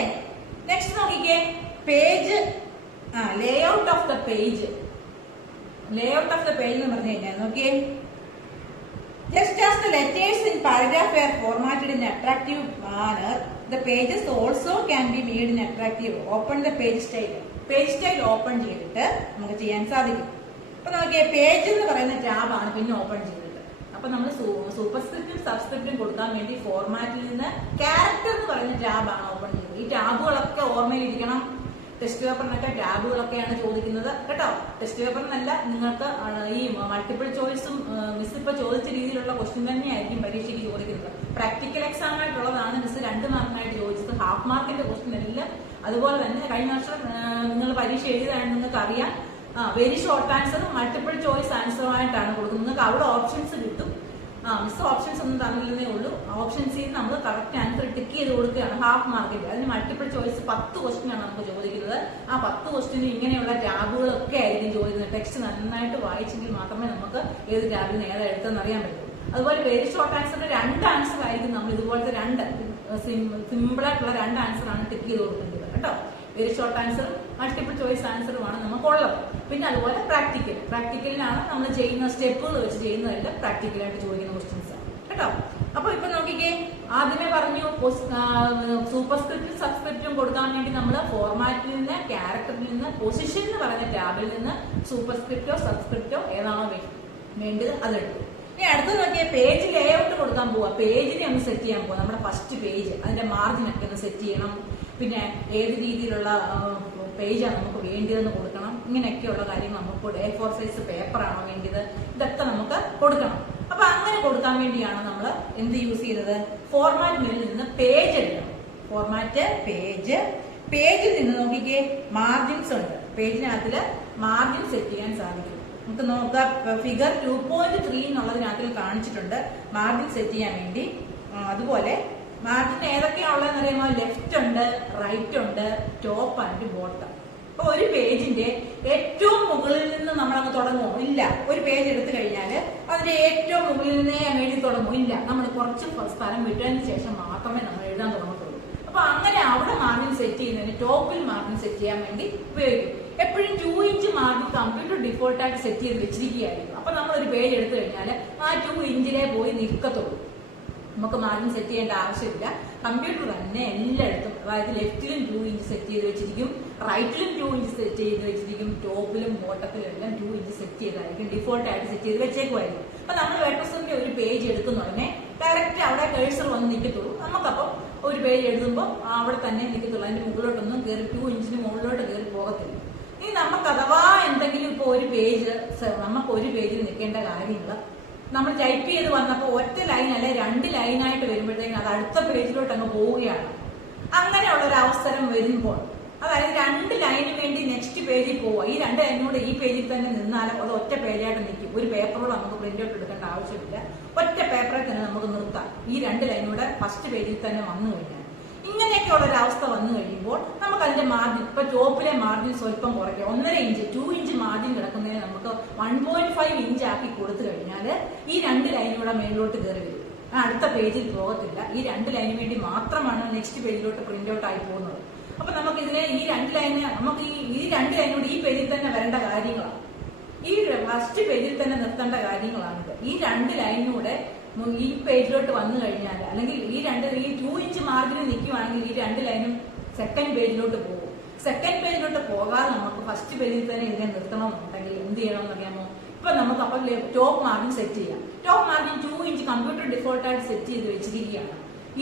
നെക്സ്റ്റ് നോക്കിക്കേ page layout of the page. Layout of the page എന്ന് പറഞ്ഞു കഴിഞ്ഞാൽ നോക്കിയേ, just as the letters in paragraph are formatted in attractive manner the pages also can be made in attractive. Open the page style. Page style open ചെയ്തിട്ട് നമുക്ക് ചെയ്യാൻ സാധിക്കും. അപ്പൊ നോക്കിയേ പേജ് എന്ന് പറയുന്ന ടാബാണ് പിന്നെ ഓപ്പൺ ചെയ്തിട്ട്. അപ്പൊ നമ്മൾ സൂപ്പർസ്ക്രിപ്റ്റും സബ്സ്ക്രിപ്റ്റും കൊടുക്കാൻ വേണ്ടി ഫോർമാറ്റിൽ നിന്ന് ക്യാരക്ടർ എന്ന് പറയുന്ന ടാബാണ് ഓപ്പൺ ചെയ്തത്. ഈ ടാബുകളൊക്കെ ഓർമ്മയിലിരിക്കണം. ടെസ്റ്റ് പേപ്പറിനൊക്കെ ടാബുകളൊക്കെയാണ് ചോദിക്കുന്നത് കേട്ടോ. ടെസ്റ്റ് പേപ്പറിനല്ല, നിങ്ങൾക്ക് ഈ മൾട്ടിപ്പിൾ ചോയ്സും മിസ് ഇപ്പൊ ചോദിച്ച രീതിയിലുള്ള ക്വസ്റ്റ്യൻ തന്നെയായിരിക്കും പരീക്ഷയ്ക്ക് ചോദിക്കുന്നത്. പ്രാക്ടിക്കൽ എക്സാം ആയിട്ടുള്ളതാണ് മിസ് 2 മാർക്കിനായിട്ട് ചോദിച്ചത്. ഹാഫ് മാർക്കിന്റെ ക്വസ്റ്റ്യൻ എല്ലാം അതുപോലെ തന്നെ കഴിഞ്ഞ വർഷം നിങ്ങൾ പരീക്ഷ എഴുതാൻ നിങ്ങൾക്ക് അറിയാം. വെരി ഷോർട്ട് ആൻസറും മൾട്ടിപ്പിൾ ചോയ്സ് ആൻസറുമായിട്ടാണ് കൊടുക്കുന്നത്. നിങ്ങൾക്ക് അവിടെ ഓപ്ഷൻസ് കിട്ടും. മിസ് ഓപ്ഷൻസ് ഒന്നും തന്നില്ലെന്നേ ഉള്ളൂ. ഓപ്ഷൻസിൽ നമ്മൾ കറക്റ്റ് ആൻസർ ടിക്ക് ചെയ്ത് കൊടുക്കുകയാണ് ഹാഫ് മാർക്കിന്റെ. അതിന് മൾട്ടിപ്പിൾ ചോയ്സ് 10 ക്വസ്റ്റ്യൻ ആണ് നമുക്ക് ചോദിക്കുന്നത്. ആ 10 ക്വസ്റ്റ്യന് ഇങ്ങനെയുള്ള ടാബുകളൊക്കെ ആയിരിക്കും ചോദിക്കുന്നത്. ടെക്സ്റ്റ് നന്നായിട്ട് വായിച്ചെങ്കിൽ മാത്രമേ നമുക്ക് ഏത് ടാബിൽ നിന്ന് ഏതാ എടുത്തെന്ന് അറിയാൻ പറ്റൂ. അതുപോലെ വെരി ഷോർട്ട് ആൻസറിന് 2 ആൻസർ ആയിരിക്കും നമ്മൾ ഇതുപോലത്തെ 2 സിമ്പിൾ ആയിട്ടുള്ള 2 ആൻസറാണ് ടിക്ക് ചെയ്ത് കൊടുക്കേണ്ടത് കേട്ടോ. വെരി ഷോർട്ട് ആൻസറും മൾട്ടിപ്പിൾ ചോയ്സ് ആൻസറുമാണ് നമുക്കുള്ളത്. പിന്നെ അതുപോലെ പ്രാക്ടിക്കലിനാണ് നമ്മൾ ചെയ്യുന്ന സ്റ്റെപ്പുകൾ വെച്ച് ചെയ്യുന്നതെല്ലാം പ്രാക്ടിക്കലായിട്ട് ചോദിക്കുന്ന ക്വസ്റ്റ്യൻസ് കേട്ടോ. അപ്പൊ ഇപ്പൊ നോക്കിക്കേ, ആദ്യമേ പറഞ്ഞു സൂപ്പർസ്ക്രിപ്റ്റും സബ്സ്ക്രിപ്റ്റും കൊടുക്കാൻ വേണ്ടി നമ്മൾ ഫോർമാറ്റിൽ നിന്ന് ക്യാരക്ടറിൽ നിന്ന് പൊസിഷൻ എന്ന് പറയുന്ന ടാബിൽ നിന്ന് സൂപ്പർസ്ക്രിപ്റ്റോ സബ്സ്ക്രിപ്റ്റോ ഏതാണോ വേണ്ടത് അതെടുക്കും. ഇനി അടുത്ത് നോക്കിയാൽ പേജ് ലേഔട്ട് കൊടുക്കാൻ പോവാ. പേജിനെ ഒന്ന് സെറ്റ് ചെയ്യാൻ പോവാം. നമ്മുടെ ഫസ്റ്റ് പേജ് അതിന്റെ മാർജിനൊക്കെ ഒന്ന് സെറ്റ് ചെയ്യണം. പിന്നെ ഏത് രീതിയിലുള്ള പേജാണ് നമുക്ക് വേണ്ടിയതെന്ന് കൊടുക്കണം. ഇങ്ങനെയൊക്കെയുള്ള കാര്യങ്ങൾ നമുക്ക് A4 സൈസ് പേപ്പറാണോ വേണ്ടത് ഇതൊക്കെ നമുക്ക് കൊടുക്കണം. അപ്പൊ അങ്ങനെ കൊടുക്കാൻ വേണ്ടിയാണ് നമ്മൾ എന്ത് യൂസ് ചെയ്തത്, ഫോർമാറ്റ് മെനുവിൽ നിന്ന് പേജ് എടുക്കണം. ഫോർമാറ്റ് പേജിൽ നിന്ന് നോക്കിക്കേ മാർജിൻസ് ഉണ്ട്. പേജിനകത്തില് മാർജിൻ സെറ്റ് ചെയ്യാൻ സാധിക്കും. നമുക്ക് നോക്കാം, ഫിഗർ 2.3 എന്നുള്ളതിനകത്തിൽ കാണിച്ചിട്ടുണ്ട് മാർജിൻ സെറ്റ് ചെയ്യാൻ വേണ്ടി. അതുപോലെ മാർജിൻ ഏതൊക്കെയാണുള്ളതെന്ന് അറിയുമ്പോൾ ലെഫ്റ്റ് ഉണ്ട്, റൈറ്റ് ഉണ്ട്, ടോപ്പ് ആൻഡ് ബോട്ടം. അപ്പൊ ഒരു പേജിന്റെ ഏറ്റവും മുകളിൽ നിന്ന് നമ്മൾ അങ്ങ് തുടങ്ങുമോ? ഇല്ല. ഒരു പേജ് എടുത്തു കഴിഞ്ഞാൽ അതിന്റെ ഏറ്റവും മുകളിൽ നിന്നേ അങ്ങ് എഴുതി തുടങ്ങുമോ? ഇല്ല. നമ്മൾ കുറച്ച് സ്ഥലം വിട്ടതിന് ശേഷം മാത്രമേ നമ്മൾ എഴുതാൻ തുടങ്ങത്തുള്ളൂ. അപ്പൊ അങ്ങനെ അവിടെ മാർജിൻ സെറ്റ് ചെയ്യുന്നതിന് ടോപ്പിൽ മാർജിൻ സെറ്റ് ചെയ്യാൻ വേണ്ടി ഉപയോഗിക്കും. എപ്പോഴും 2 ഇഞ്ച് മാർജിൻ കമ്പ്യൂട്ടർ ഡിഫോൾട്ട് ആയിട്ട് സെറ്റ് ചെയ്ത് വെച്ചിരിക്കുകയായിരിക്കും. അപ്പൊ നമ്മൾ ഒരു പേജ് എടുത്തു കഴിഞ്ഞാൽ ആ 2 ഇഞ്ചിലേ പോയി നിൽക്കത്തുള്ളൂ. നമുക്ക് മാർജിൻ സെറ്റ് ചെയ്യേണ്ട ആവശ്യമില്ല. കമ്പ്യൂട്ടർ തന്നെ എല്ലായിടത്തും, അതായത് ലെഫ്റ്റിലും 2 ഇഞ്ച് സെറ്റ് ചെയ്ത് വെച്ചിരിക്കും, റൈറ്റിലും 2 ഇഞ്ച് സെറ്റ് ചെയ്ത് വെച്ചിരിക്കും, ടോപ്പിലും ബോട്ടത്തിലും എല്ലാം 2 ഇഞ്ച് സെറ്റ് ചെയ്തായിരിക്കും ഡിഫോൾട്ട് ആയിട്ട് സെറ്റ് ചെയ്ത് വെച്ചേക്കുമായിരിക്കും. അപ്പൊ നമ്മൾ വേർഡ്പ്രസിന്റെ ഒരു പേജ് എടുക്കുന്ന ഉടനെ ഡയറക്റ്റ് അവിടെ കേഴ്സർ വന്ന് നിൽക്കത്തുള്ളൂ. നമുക്കപ്പം ഒരു പേജ് എഴുതുമ്പോൾ അവിടെ തന്നെ നിൽക്കത്തുള്ളൂ. അതിന്റെ മുകളിലോട്ടൊന്നും കയറി 2 ഇഞ്ചിന് മുകളിലോട്ട് കയറി പോകത്തില്ല. ഇനി നമുക്ക് അഥവാ എന്തെങ്കിലും ഇപ്പൊ ഒരു പേജ് നമുക്ക് ഒരു പേജിൽ നിൽക്കേണ്ട കാര്യങ്ങൾ നമ്മൾ ടൈപ്പ് ചെയ്ത് വന്നപ്പോൾ ഒറ്റ ലൈൻ അല്ലെ 2 ലൈനായിട്ട് വരുമ്പോഴത്തേക്കും അത് അടുത്ത പേജിലോട്ട് അങ്ങ് പോവുകയാണ്. അങ്ങനെയുള്ള ഒരു അവസരം വരുമ്പോൾ, അതായത് 2 ലൈന് വേണ്ടി നെക്സ്റ്റ് പേജിൽ പോവുക, ഈ 2 ലൈനോട് ഈ പേജിൽ തന്നെ നിന്നാലും അത് ഒറ്റ പേജായിട്ട് നിൽക്കും. ഒരു പേപ്പറോട് നമുക്ക് പ്രിന്റ് ഔട്ട് എടുക്കേണ്ട ആവശ്യമില്ല, ഒറ്റ പേപ്പറിൽ തന്നെ നമുക്ക് നിർത്താം. ഈ 2 ലൈനോട് ഫസ്റ്റ് പേജിൽ തന്നെ വന്നു കഴിഞ്ഞാൽ ഇങ്ങനെയൊക്കെയുള്ള ഒരു അവസ്ഥ വന്നു കഴിയുമ്പോൾ നമുക്ക് അതിന്റെ മാർജിൻ, ഇപ്പൊ ടോപ്പിലെ മാർജിൻ സ്വല്പം കുറയ്ക്കുക. 1.5 ഇഞ്ച് 2 ഇഞ്ച് മാർജിൻ കിടക്കുന്നതിന് നമുക്ക് 1.5 ഇഞ്ച് ആക്കി കൊടുത്തു കഴിഞ്ഞാൽ ഈ 2 ലൈനിലൂടെ മേളിലോട്ട് കയറി വരും. അടുത്ത പേജിൽ പോകത്തില്ല. ഈ 2 ലൈനിന് വേണ്ടി മാത്രമാണ് നെക്സ്റ്റ് പേജിലോട്ട് പ്രിന്റ് ഔട്ട് ആയി പോകുന്നത്. അപ്പൊ നമുക്ക് ഇതിനെ ഈ 2 ലൈന് നമുക്ക് ഈ 2 ലൈനോട് ഈ പേജിൽ തന്നെ വരേണ്ട കാര്യങ്ങളാണ്, ഈ ഫസ്റ്റ് പേജിൽ തന്നെ നിർത്തേണ്ട കാര്യങ്ങളാണിത്. ഈ 2 ലൈനിലൂടെ ഈ പേജിലോട്ട് വന്നു കഴിഞ്ഞാൽ, അല്ലെങ്കിൽ ഈ 2 ഇഞ്ച് മാർജിനിൽ നിൽക്കുവാണെങ്കിൽ ഈ 2 ലൈനും സെക്കൻഡ് പേജിലോട്ട് പോകും. സെക്കൻഡ് പേജിലോട്ട് പോകാതെ നമുക്ക് ഫസ്റ്റ് പേജിൽ തന്നെ ഇതിനെ നിർത്തണമെന്നുണ്ടെങ്കിൽ എന്ത് ചെയ്യണമെന്ന് അറിയാമോ? ഇപ്പൊ നമുക്ക് അപ്പം ടോപ്പ് മാർജിൻ സെറ്റ് ചെയ്യാം. ടോപ്പ് മാർജിൻ 2 ഇഞ്ച് കമ്പ്യൂട്ടർ ഡിഫോൾട്ടായിട്ട് സെറ്റ് ചെയ്ത് വെച്ചിരിക്കുകയാണ്.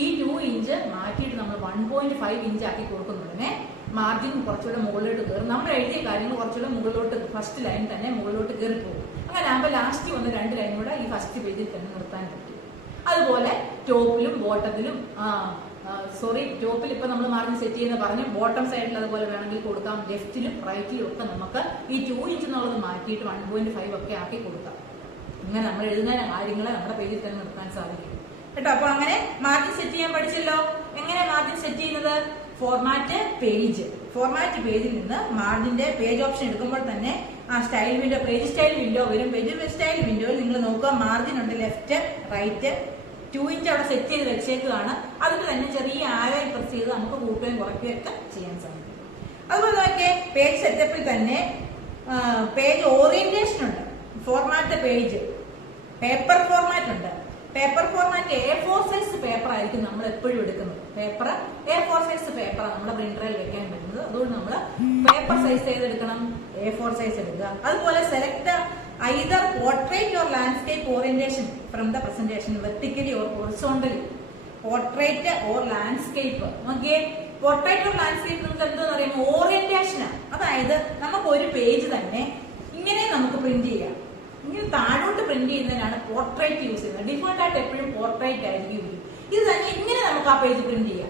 ഈ 2 ഇഞ്ച് മാറ്റിയിട്ട് നമ്മൾ 1.5 ഇഞ്ച് ആക്കി കൊടുക്കുന്നുടനെ മാർജിൻ കുറച്ചുകൂടെ മുകളിലോട്ട് കയറും. നമ്മൾ എഴുതിയ കാര്യങ്ങൾ കുറച്ചുകൂടെ മുകളിലോട്ട്, ഫസ്റ്റ് ലൈൻ തന്നെ മുകളിലോട്ട് കയറി പോകും. അങ്ങനെ ആകുമ്പോൾ ലാസ്റ്റ് വന്ന് 2 ലൈൻ കൂടെ ഈ ഫസ്റ്റ് പേജിൽ തന്നെ നിർത്താൻ പറ്റും. അതുപോലെ ടോപ്പിലും ബോട്ടത്തിലും ടോപ്പിൽ ഇപ്പൊ നമ്മൾ മാർജിൻ സെറ്റ് ചെയ്യുന്ന പറഞ്ഞു, ബോട്ടം സൈഡിൽ അതുപോലെ വേണമെങ്കിൽ കൊടുക്കാം. ലെഫ്റ്റിലും റൈറ്റിലും ഒക്കെ നമുക്ക് ഈ 2 ഇഞ്ച് എന്നുള്ളത് മാറ്റിയിട്ട് 1.5 ഒക്കെ ആക്കി കൊടുക്കാം. ഇങ്ങനെ നമ്മൾ എഴുതുന്ന കാര്യങ്ങളെ നമ്മുടെ പേജിൽ തന്നെ നിർത്താൻ സാധിക്കും കേട്ടോ. അപ്പൊ അങ്ങനെ മാർജിൻ സെറ്റ് ചെയ്യാൻ പഠിച്ചല്ലോ. എങ്ങനെ മാർജിൻ സെറ്റ് ചെയ്യുന്നത്? ഫോർമാറ്റ് പേജിൽ നിന്ന് മാർജിന്റെ പേജ് ഓപ്ഷൻ എടുക്കുമ്പോൾ തന്നെ ആ style window, page style window വരും. പേജ് സ്റ്റൈൽ വിൻഡോയിൽ നിങ്ങൾ നോക്കുക, മാർജിൻ ഉണ്ട്, ലെഫ്റ്റ് റൈറ്റ് 2 ഇഞ്ച് അവിടെ സെറ്റ് ചെയ്ത് വെച്ചേക്കുകയാണ്. അതിന് തന്നെ ചെറിയ ആരായി പ്രസ് ചെയ്ത് നമുക്ക് കൂട്ടുകയും കുറയ്ക്കുകയും ഒക്കെ ചെയ്യാൻ സാധിക്കും. അതുപോലെ നോക്കിയേ, പേജ് സെറ്റപ്പിൽ തന്നെ പേജ് ഓറിയന്റേഷൻ ഉണ്ട്, ഫോർമാറ്റ് പേജ്, പേപ്പർ ഫോർമാറ്റ് ഉണ്ട്. Paper format A4 size paper ആയിരിക്കും നമ്മൾ എപ്പോഴും എടുക്കുന്നത്. പേപ്പർ A4 സൈസ് പേപ്പറാണ് നമ്മുടെ പ്രിന്ററിൽ വെക്കാൻ പറ്റുന്നത്. അതുകൊണ്ട് നമ്മൾ പേപ്പർ സൈസ് ചെയ്തെടുക്കണം, A4 സൈസ് എടുക്കുക. അതുപോലെ select either portrait or landscape orientation from the presentation, vertically or horizontally. Portrait or landscape നോക്കിയേ, പോർട്രേറ്റ് ഓർ ലാൻഡ്സ്കേപ്പ് നമുക്ക് എന്താണെന്ന് പറയുമ്പോൾ ഓറിയന്റേഷനാണ്. അതായത് നമുക്ക് ഒരു പേജ് തന്നെ ഇങ്ങനെ നമുക്ക് പ്രിന്റ് ചെയ്യാം. ഇങ്ങനെ താഴോട്ട് പ്രിന്റ് ചെയ്യുന്നതിനാണ് പോർട്രേറ്റ് യൂസ് ചെയ്യുന്നത്. ഡിഫോൾട്ട് ആയിട്ട് എപ്പോഴും പോർട്രേറ്റ് ആയിരിക്കും. ഇത് തന്നെ ഇങ്ങനെ നമുക്ക് ആ പേജ് പ്രിന്റ് ചെയ്യാം.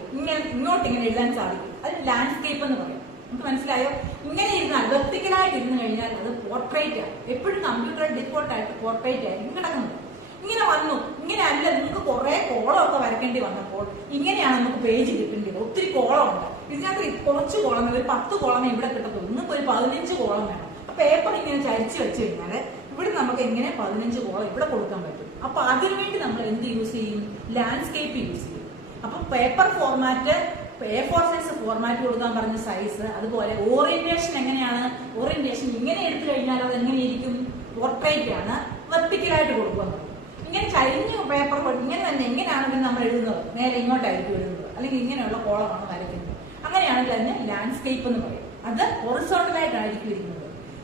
ഇങ്ങോട്ട് ഇങ്ങനെ എഴുതാൻ സാധിക്കും. അത് ലാൻഡ്സ്കേപ്പ് എന്ന് പറയും. നമുക്ക് മനസ്സിലായോ? ഇങ്ങനെ ഇരുന്നാൽ, വെർട്ടിക്കലായിട്ട് ഇരുന്ന് കഴിഞ്ഞാൽ അത് പോർട്രേറ്റ് ആണ്. എപ്പോഴും കമ്പ്യൂട്ടർ ഡിഫോൾട്ട് ആയിട്ട് പോർട്രേറ്റ് ആയിരിക്കും കിടക്കുന്നത്. ഇങ്ങനെ വന്നു, ഇങ്ങനെ അല്ല, നിങ്ങൾക്ക് കുറെ കോളമൊക്കെ വരയ്ക്കേണ്ടി വന്നപ്പോൾ ഇങ്ങനെയാണ് നമുക്ക് പേജ് കിട്ടേണ്ടത്. ഒത്തിരി കോളമുണ്ട് ഇതിനകത്ത്, കുറച്ച് കോളം, ഒരു 10 കോളമേ ഇവിടെ കിട്ടത്തുള്ളൂ. നിങ്ങൾക്ക് ഒരു 15 കോളം വേണം. പേപ്പർ ഇങ്ങനെ ചരിച്ച് വെച്ച് കഴിഞ്ഞാൽ ഇവിടെ നമുക്ക് എങ്ങനെ 15 കോളം ഇവിടെ കൊടുക്കാൻ പറ്റും. അപ്പൊ അതിനുവേണ്ടി നമ്മൾ എന്ത് യൂസ് ചെയ്യും? ലാൻഡ്സ്കേപ്പ് യൂസ് ചെയ്യും. അപ്പൊ paper format, A4 size format കൊടുക്കാൻ പറഞ്ഞ സൈസ്. അതുപോലെ ഓറിയന്റേഷൻ എങ്ങനെയാണ്? ഓറിയന്റേഷൻ ഇങ്ങനെ എടുത്തു കഴിഞ്ഞാൽ അത് എങ്ങനെയിരിക്കും? പോർട്രേറ്റ് ആണ്. വെർട്ടിക്കലായിട്ട് കൊടുക്കുന്നത്. ഇങ്ങനെ ചരിഞ്ഞ പേപ്പർ ഇങ്ങനെ തന്നെ എങ്ങനെയാണെങ്കിലും നമ്മൾ എഴുതുന്നത് നേരെ ഇങ്ങോട്ടായിരിക്കും എഴുതുന്നത്, അല്ലെങ്കിൽ ഇങ്ങനെയുള്ള കോളമാണ് വരയ്ക്കുന്നത്. അങ്ങനെയാണെങ്കിൽ അതിന് ലാൻഡ്സ്കേപ്പ് എന്ന് പറയും. അത് ഹൊറിസോണ്ടലായിട്ടായിരിക്കും ഇരിക്കുന്നത്.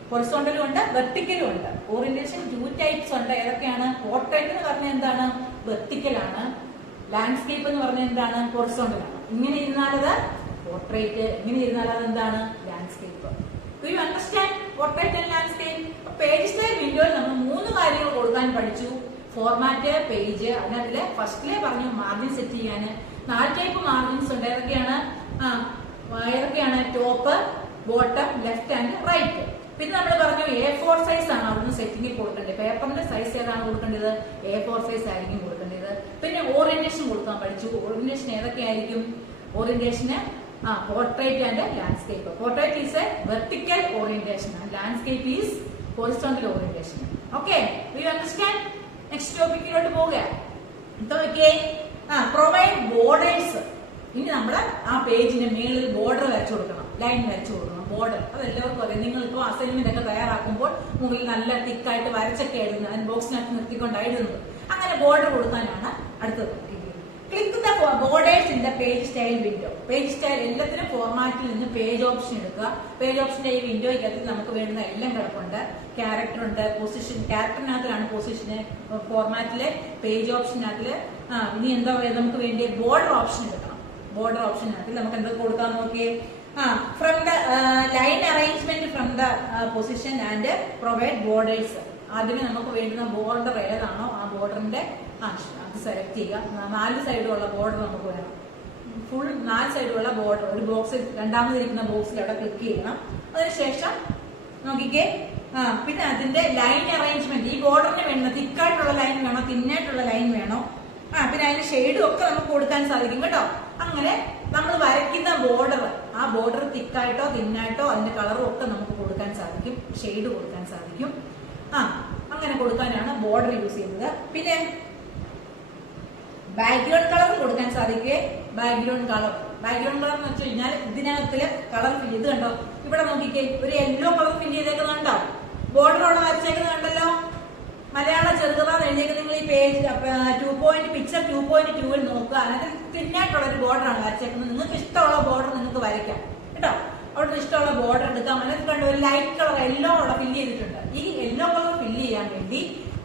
ഹൊറിസോണ്ടലും ഉണ്ട്, വെർട്ടിക്കലും ഉണ്ട്. ഓറിയന്റേഷൻ 2 ടൈപ്സ് ഉണ്ട്. ഏതൊക്കെയാണ്? പോർട്രേറ്റ് എന്ന് പറഞ്ഞാൽ എന്താണ്? വെർട്ടിക്കലാണ്. ലാൻഡ്സ്കേപ്പ് എന്ന് പറഞ്ഞാൽ എന്താണ്? ഹൊറിസോണ്ടലാണ്. ഇങ്ങനെ ഇരുന്നാലത് പോർട്രേറ്റ്, ഇങ്ങനെ ഇരുന്നാലത് എന്താണ്? Landscape. Do you understand portrait and landscape? Page style വിൻഡോയിൽ നമ്മൾ 3 കാര്യങ്ങൾ കൊടുക്കാൻ പഠിച്ചു. ഫോർമാറ്റ്, പേജ്, അതിനകത്തില് ഫസ്റ്റിലെ പറഞ്ഞു മാർജിൻ സെറ്റ് ചെയ്യാൻ. 4 ടൈപ്പ് മാർജിൻസ് ഉണ്ട്. ഏതൊക്കെയാണ്? Top, bottom, left and right. പിന്നെ നമ്മൾ പറഞ്ഞു A4 സൈസ് ആണ് അവിടുന്ന് സെറ്റിംഗിൽ കൊടുക്കേണ്ടത്. പേപ്പറിന്റെ സൈസ് ഏതാണ് കൊടുക്കേണ്ടത്? A4 സൈസ് ആയിരിക്കും കൊടുക്കേണ്ടത്. പിന്നെ ഓറിയന്റേഷൻ കൊടുക്കാൻ പഠിച്ചു. ഓറിയന്റേഷൻ ഏതൊക്കെയായിരിക്കും? ഓറിയന്റേഷന് portrait and landscape. Portrait is a vertical orientation and landscape is horizontal orientation. Okay, do you understand? Next ടോപ്പിക്കിലോട്ട് പോവുക. Provide borders. ഇനി നമ്മൾ ആ പേജിന്റെ മേളിൽ ബോർഡർ വരച്ചു കൊടുക്കണം, ലൈൻ വരച്ചു കൊടുക്കണം. ബോർഡർ അതെല്ലാവർക്കും അറിയാം. നിങ്ങൾ ഇപ്പോൾ അസൈൻമെന്റ് ഒക്കെ തയ്യാറാക്കുമ്പോൾ മുകളിൽ നല്ല തിക്കായിട്ട് വരച്ചൊക്കെ എഴുതുന്നത്, അതിന് ബോക്സിനകത്ത് നിർത്തിക്കൊണ്ടാണ് എഴുതുന്നത്. അങ്ങനെ ബോർഡർ കൊടുക്കാനാണ് അടുത്തത്. Click the borders in the page style window. Page style എല്ലാത്തിനും ഫോർമാറ്റിൽ നിന്ന് പേജ് ഓപ്ഷൻ എടുക്കുക. പേജ് ഓപ്ഷന്റെ ഈ വിൻഡോയ്ക്കകത്ത് നമുക്ക് വേണ്ടുന്ന എല്ലാം കിടപ്പുണ്ട്. ക്യാരക്ടർ ഉണ്ട്, പൊസിഷൻ, ക്യാരക്ടറിനകത്തിലാണ് പൊസിഷന്, ഫോർമാറ്റിലെ പേജ് ഓപ്ഷനകത്തില് ഇനി എന്താ പറയുക, നമുക്ക് വേണ്ടി ബോർഡർ ഓപ്ഷൻ എടുക്കണം. ബോർഡർ ഓപ്ഷനകത്ത് നമുക്ക് എന്തൊക്കെ കൊടുക്കാൻ നോക്കിയേ? From the line arrangement from the position and provide borders. ആദ്യമേ നമുക്ക് വേണ്ടുന്ന ബോർഡർ ഏതാണോ ആ ബോർഡറിന്റെ അത് സെലക്ട് ചെയ്യുക. 4 സൈഡുള്ള ബോർഡർ നമുക്ക് വേണം. ഫുൾ 4 സൈഡുള്ള ബോർഡർ ഒരു ബോക്സിൽ രണ്ടാമതിരിക്കുന്ന ബോക്സിൽ അവിടെ ക്ലിക്ക് ചെയ്യണം. അതിനുശേഷം നോക്കിക്കേ, പിന്നെ അതിന്റെ ലൈൻ അറേഞ്ച്മെന്റ്, ഈ ബോർഡറിന് വേണം തിക്കായിട്ടുള്ള ലൈൻ വേണോ തിന്നായിട്ടുള്ള ലൈൻ വേണോ, പിന്നെ അതിന്റെ ഷെയ്ഡും ഒക്കെ നമുക്ക് കൊടുക്കാൻ സാധിക്കും കേട്ടോ. അങ്ങനെ നമ്മൾ വരയ്ക്കുന്ന ബോർഡർ, ആ ബോർഡർ തിക്കായിട്ടോ തിന്നായിട്ടോ അതിന്റെ കളറും ഒക്കെ നമുക്ക് കൊടുക്കാൻ സാധിക്കും, ഷെയ്ഡ് കൊടുക്കാൻ സാധിക്കും. അങ്ങനെ കൊടുക്കാനാണ് ബോർഡർ യൂസ് ചെയ്യുന്നത്. പിന്നെ ബാക്ക്ഗ്രൗണ്ട് കളർ കൊടുക്കാൻ സാധിക്കേ. ബാക്ക്ഗ്രൗണ്ട് കളർ എന്ന് വെച്ച് കഴിഞ്ഞാൽ ഇതിനകത്തില് കളർ ഫില്ല്, ഇത് കണ്ടോ ഇവിടെ നോക്കിക്കേ, ഒരു യെല്ലോ കളർ ഫില്ല് ചെയ്തേക്കുന്നുണ്ടോ, ബോർഡറോടെ വരച്ചേക്കുന്നുണ്ടല്ലോ. മലയാള ചെറുകഥ എഴുതിയേക്ക് നിങ്ങൾ ഈ പേജ് 2 പിക്ചർ 2.2 നോക്കുക. അതിനകത്ത് തിന്നായിട്ടുള്ള ഒരു ബോർഡറാണ് വരച്ചേക്കുന്നത്. നിങ്ങൾക്ക് ഇഷ്ടമുള്ള ബോർഡർ നിങ്ങൾക്ക് വരയ്ക്കാം കേട്ടോ. അവിടെ ഇഷ്ടമുള്ള ബോർഡർ എടുക്കാം. അതിനകത്ത് കണ്ടോ ഒരു light colour yellow colour fill ചെയ്തിട്ടുണ്ട്. ഈ യെല്ലോ കളർ ഫില്ല് ചെയ്യാൻ വേണ്ടി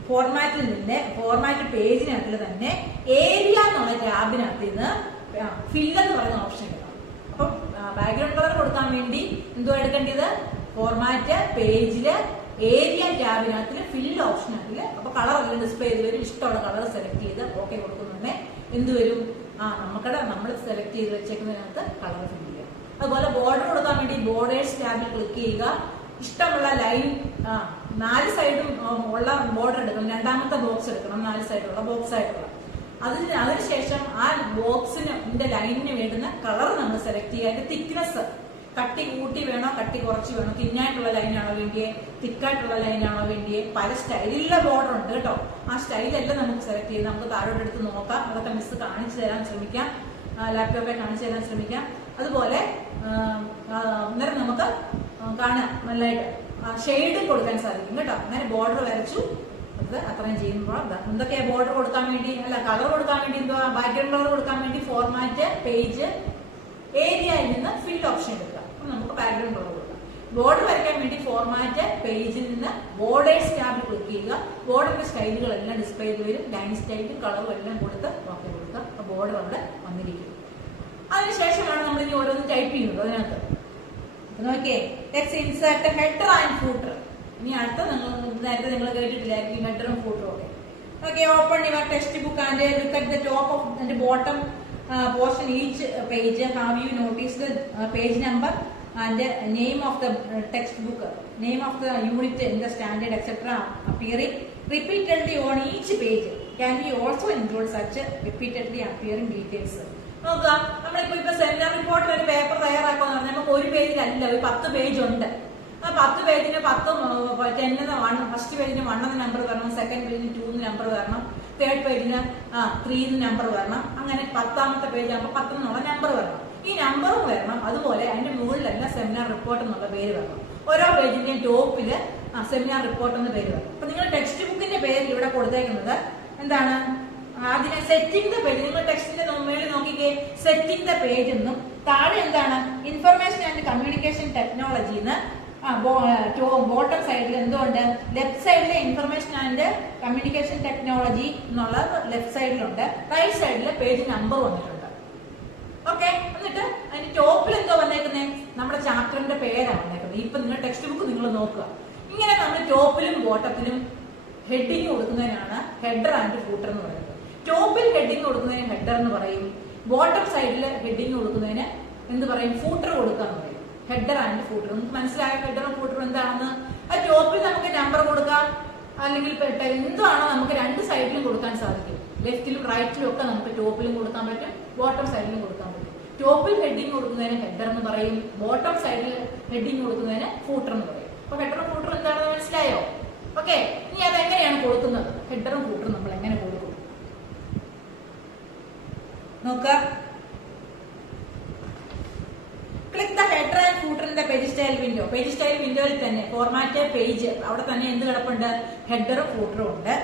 ഫോർമാറ്റിൽ നിന്ന് ഫോർമാറ്റ് പേജിനകത്തിൽ തന്നെ ഏരിയ എന്നുള്ള ടാബിനകത്ത് നിന്ന് ഫില്ല് എന്ന് പറയുന്ന ഓപ്ഷൻ എടുക്കണം. അപ്പം ബാക്ക്ഗ്രൗണ്ട് കളർ കൊടുക്കാൻ വേണ്ടി എന്തോ എടുക്കേണ്ടത്, ഫോർമാറ്റ് പേജില് ഏരിയ ടാബിനകത്ത് ഫില്ല് ഓപ്ഷനകത്തില് അപ്പൊ കളർ എല്ലാം ഡിസ്പ്ലേ ചെയ്ത് വരും. ഇഷ്ടമുള്ള കളർ സെലക്ട് ചെയ്ത് ഓക്കെ കൊടുക്കുന്നുണ്ടെ എന്ത് വരും, നമ്മൾ സെലക്ട് ചെയ്ത് വെച്ചേക്കുന്നതിനകത്ത് കളർ ഫില്ല് ചെയ്യാം. അതുപോലെ ബോർഡർ കൊടുക്കാൻ വേണ്ടി ബോർഡേഴ്സ് ടാബിൽ ക്ലിക്ക് ചെയ്യുക. ഇഷ്ടമുള്ള ലൈൻ 4 സൈഡും ഉള്ള ബോർഡർ എടുക്കണം. രണ്ടാമത്തെ ബോക്സ് എടുക്കണം, 4 സൈഡുള്ള ബോക്സ് ആയിട്ടുള്ള. അതിനുശേഷം ആ ബോക്സിന്റെ ലൈനിന് വേണ്ടുന്ന കളർ നമ്മൾ സെലക്ട് ചെയ്യുക. അതിന്റെ തിക്നെസ് കട്ടി കൂട്ടി വേണോ കട്ടി കുറച്ച് വേണോ, തിന്നായിട്ടുള്ള ലൈനാണോ വേണ്ടിയേ തിക്കായിട്ടുള്ള ലൈനാണോ വേണ്ടിയേ, പല സ്റ്റൈലിലുള്ള ബോർഡർ ഉണ്ട് കേട്ടോ. ആ സ്റ്റൈലെല്ലാം നമുക്ക് സെലക്ട് ചെയ്ത് നമുക്ക് താഴോട്ട് എടുത്ത് നോക്കാം. അതൊക്കെ മിസ് കാണിച്ചു തരാൻ ശ്രമിക്കാം, ലാപ്ടോപ്പിൽ കാണിച്ചു തരാൻ ശ്രമിക്കാം. അതുപോലെ അന്നേരം നമുക്ക് കാണാം നല്ലതായിട്ട് ഷെയ്ഡ് കൊടുക്കാൻ സാധിക്കും കേട്ടോ. അങ്ങനെ ബോർഡർ വരച്ചു, അത് അത്രയും ചെയ്യുമ്പോൾ എന്തൊക്കെയാ ബോർഡർ കൊടുക്കാൻ വേണ്ടി, അല്ല കളർ കൊടുക്കാൻ വേണ്ടി എന്തുവാ, ബാക്ക്ഗ്രൗണ്ട് കളർ കൊടുക്കാൻ വേണ്ടി ഫോർമാറ്റ് പേജ് ഏരിയയിൽ നിന്ന് ഫിൽ ഓപ്ഷൻ എടുക്കുക. നമുക്ക് ബാക്ക്ഗ്രൗണ്ട് കളർ കൊടുക്കാം. ബോർഡർ വരയ്ക്കാൻ വേണ്ടി ഫോർമാറ്റ് പേജിൽ നിന്ന് ബോർഡേഴ്സ് ടാബിൽ ക്ലിക്ക് ചെയ്യുക. ബോർഡറിന്റെ സ്റ്റൈലുകളെല്ലാം ഡിസ്പ്ലേ ചെയ്ത് വരും. ലൈൻ സ്റ്റൈലും കളറും എല്ലാം കൊടുത്ത് ഓക്കെ കൊടുക്കുക. അപ്പൊ ബോർഡർ അവിടെ വന്നിരിക്കും. അതിനുശേഷമാണ് നമ്മൾ ഇനി ഓരോന്ന് ടൈപ്പ് ചെയ്യുന്നത്. അതിനകത്ത് നോക്കിയേ, text insert header and footer. ഇനി അടുത്ത നേരത്തെ നിങ്ങൾ കേട്ടിട്ടില്ലായിരിക്കും ഹെഡറും ഫൂട്ടറും ഒക്കെ. Okay, open your text book and look at the top of and bottom portion each page. Have you noticed the page number and the name of the textbook, name of the unit in the standard etc. appearing repeatedly on each page? Can we also include such repeatedly appearing details? നോക്കുക, നമ്മളിപ്പോ സെമിനാർ റിപ്പോർട്ടിൽ ഒരു പേപ്പർ തയ്യാറാക്കാന്ന് പറഞ്ഞാൽ നമുക്ക് ഒരു പേജിലല്ല, ഒരു 10 പേജ് ഉണ്ട്. ആ 10 പേജിന് 10 ഫസ്റ്റ് പേജിന് 1 നമ്പർ വരണം, സെക്കൻഡ് പേജിന് 2 നമ്പർ വരണം, തേർഡ് പേജിന് 3 നമ്പർ വരണം. അങ്ങനെ 10ാമത്തെ പേജ് ആകുമ്പോൾ 10 എന്നുള്ള നമ്പർ വരണം. ഈ നമ്പറും വരണം. അതുപോലെ അതിന്റെ മുകളിലെല്ലാം സെമിനാർ റിപ്പോർട്ട് എന്നുള്ള പേര് വരണം. ഓരോ പേജിന്റെയും ടോപ്പില് സെമിനാർ റിപ്പോർട്ട് എന്ന പേര് വരണം. അപ്പൊ നിങ്ങൾ ടെക്സ്റ്റ് ബുക്കിന്റെ പേര് ഇവിടെ കൊടുത്തേക്കുന്നത് എന്താണ്, അതിനെ സെറ്റിംഗ് ദ പേജ്. നിങ്ങൾ ടെക്സ്റ്റിന്റെ മേളിൽ നോക്കിക്കേ, സെറ്റിംഗ് ദ പേജ് എന്നും താഴെ എന്താണ് ഇൻഫർമേഷൻ ആൻഡ് കമ്മ്യൂണിക്കേഷൻ ടെക്നോളജി എന്ന് ബോട്ടം സൈഡിൽ എന്തുകൊണ്ട്, ലെഫ്റ്റ് സൈഡിലെ ഇൻഫർമേഷൻ ആൻഡ് കമ്മ്യൂണിക്കേഷൻ ടെക്നോളജി എന്നുള്ളത് ലെഫ്റ്റ് സൈഡിലുണ്ട്, റൈറ്റ് സൈഡിലെ പേജ് നമ്പർ വന്നിട്ടുണ്ട്. ഓക്കെ, എന്നിട്ട് അതിന്റെ ടോപ്പിൽ എന്തോ വന്നേക്കുന്നേ, നമ്മുടെ ചാപ്റ്ററിന്റെ പേരാണ് വന്നേക്കുന്നത്. ഇപ്പൊ നിങ്ങൾ ടെക്സ്റ്റ് ബുക്ക് നിങ്ങൾ നോക്കുക. ഇങ്ങനെ നമ്മൾ ടോപ്പിലും ബോട്ടത്തിലും ഹെഡിങ് കൊടുക്കുന്നതിനാണ് ഹെഡർ ആൻഡ് ഫൂട്ടർ എന്ന് പറയുന്നത്. ടോപ്പിൽ ഹെഡിങ് കൊടുക്കുന്നതിന് ഹെഡർ എന്ന് പറയും, ബോട്ടം സൈഡിൽ ഹെഡിങ് കൊടുക്കുന്നതിന് എന്ത് പറയും, ഫൂട്ടർ കൊടുക്കാന്ന് പറയും. ഹെഡർ ആൻഡ് ഫൂട്ടർ നമുക്ക് മനസ്സിലായ ഹെഡറും ഫൂട്ടറും എന്താണെന്ന്. ആ ടോപ്പിൽ നമുക്ക് നമ്പർ കൊടുക്കാം, അല്ലെങ്കിൽ എന്താണോ നമുക്ക് 2 സൈഡിലും കൊടുക്കാൻ സാധിക്കും. ലെഫ്റ്റിലും റൈറ്റിലും ഒക്കെ നമുക്ക് ടോപ്പിലും കൊടുക്കാൻ പറ്റും, ബോട്ടം സൈഡിലും കൊടുക്കാൻ പറ്റും. ടോപ്പിൽ ഹെഡിങ് കൊടുക്കുന്നതിന് ഹെഡർ എന്ന് പറയും, ബോട്ടം സൈഡിൽ ഹെഡിങ് കൊടുക്കുന്നതിന് ഫൂട്ടർ എന്ന് പറയും. അപ്പൊ ഹെഡറും ഫൂട്ടറും എന്താണെന്ന് മനസ്സിലായോ? ഓക്കെ, ഇനി അതെങ്ങനെയാണ് കൊടുക്കുന്നത്, ഹെഡറും ഫൂട്ടറും നമ്മൾ എങ്ങനെ കൊടുക്കും നോക്കുക. Click the header and footer in the page style window. Page style വിൻഡോയിൽ തന്നെ ഫോർമാറ്റ് പേജ്, അവിടെ തന്നെ എന്ത് കിടപ്പുണ്ട്, ഹെഡറും ഫൂട്ടറും ഉണ്ട്.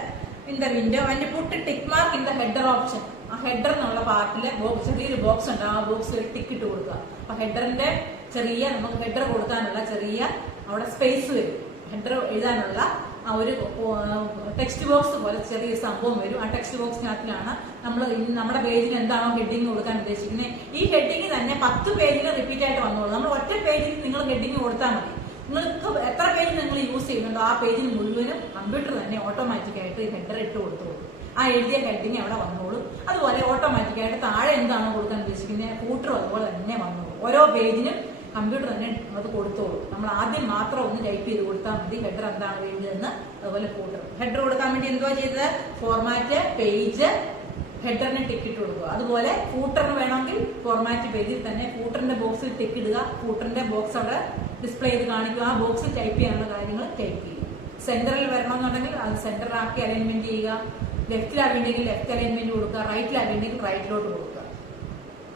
In the window and put tick mark in the header option. ആ ഹെഡർ എന്നുള്ള പാർട്ടില് ചെറിയൊരു ബോക്സ് ഉണ്ട്, ആ ബോക്സിൽ ടിക്ക് ഇട്ട് കൊടുക്കുക. അപ്പൊ ഹെഡറിന്റെ നമുക്ക് ഹെഡർ കൊടുക്കാനുള്ള ചെറിയ അവിടെ സ്പേസ് വരും. ഹെഡർ എഴുതാനുള്ള ആ ഒരു ടെക്സ്റ്റ് ബോക്സ് പോലെ ചെറിയ സംഭവം വരും. ആ ടെക്സ്റ്റ് ബോക്സിനകത്തിലാണ് നമ്മൾ നമ്മുടെ പേജിന് എന്താണോ ഹെഡിങ് കൊടുക്കാൻ ഉദ്ദേശിക്കുന്നത്, ഈ ഹെഡിങ് തന്നെ 10 പേജിൽ റിപ്പീറ്റ് ആയിട്ട് വന്നോളൂ. നമ്മൾ ഒറ്റ പേജിൽ നിങ്ങൾ ഹെഡിങ് കൊടുത്താൽ മതി. നിങ്ങൾക്ക് എത്ര പേജ് നിങ്ങൾ യൂസ് ചെയ്യുന്നുണ്ടോ ആ പേജിന് മുഴുവനും കമ്പ്യൂട്ടർ തന്നെ ഓട്ടോമാറ്റിക്കായിട്ട് ഹെഡർ ഇട്ട് കൊടുത്തോളൂ. ആ എഴുതിയ ഹെഡിങ് അവിടെ വന്നോളും. അതുപോലെ ഓട്ടോമാറ്റിക്കായിട്ട് താഴെ എന്താണോ കൊടുക്കാൻ ഉദ്ദേശിക്കുന്നത് ഫൂട്ടറും അതുപോലെ തന്നെ വന്നോളൂ. ഓരോ പേജിനും കമ്പ്യൂട്ടർ തന്നെ അത് കൊടുത്തോളൂ. നമ്മൾ ആദ്യം മാത്രം ഒന്ന് ടൈപ്പ് ചെയ്ത് കൊടുത്താൽ മതി ഹെഡർ എന്താണ് വേണ്ടതെന്ന്. അതുപോലെ ഫൂട്ടർ ഹെഡർ കൊടുക്കാൻ വേണ്ടി എന്തുവാ ചെയ്തത്, ഫോർമാറ്റ് പേജ് ഹെഡറിന് ടിക്ക് ഇട്ട് കൊടുക്കുക. അതുപോലെ ഫൂട്ടറിന് വേണമെങ്കിൽ ഫോർമാറ്റ് പേജിൽ തന്നെ ഫൂട്ടറിന്റെ ബോക്സിൽ ടിക്ക് ഇടുക. ഫൂട്ടറിന്റെ ബോക്സ് അവിടെ ഡിസ്പ്ലേ ചെയ്ത് കാണിക്കുക. ആ ബോക്സിൽ ടൈപ്പ് ചെയ്യാനുള്ള കാര്യങ്ങൾ ടൈപ്പ് ചെയ്യുക. സെന്ററിൽ വരണമെന്നുണ്ടെങ്കിൽ അത് സെന്ററാക്കി അലൈൻമെന്റ് ചെയ്യുക. ലെഫ്റ്റിലാവേണ്ടെങ്കിൽ ലെഫ്റ്റ് അലൈൻമെന്റ് കൊടുക്കുക. റൈറ്റിലാവേണ്ടെങ്കിൽ റൈറ്റിലോട്ട് കൊടുക്കുക.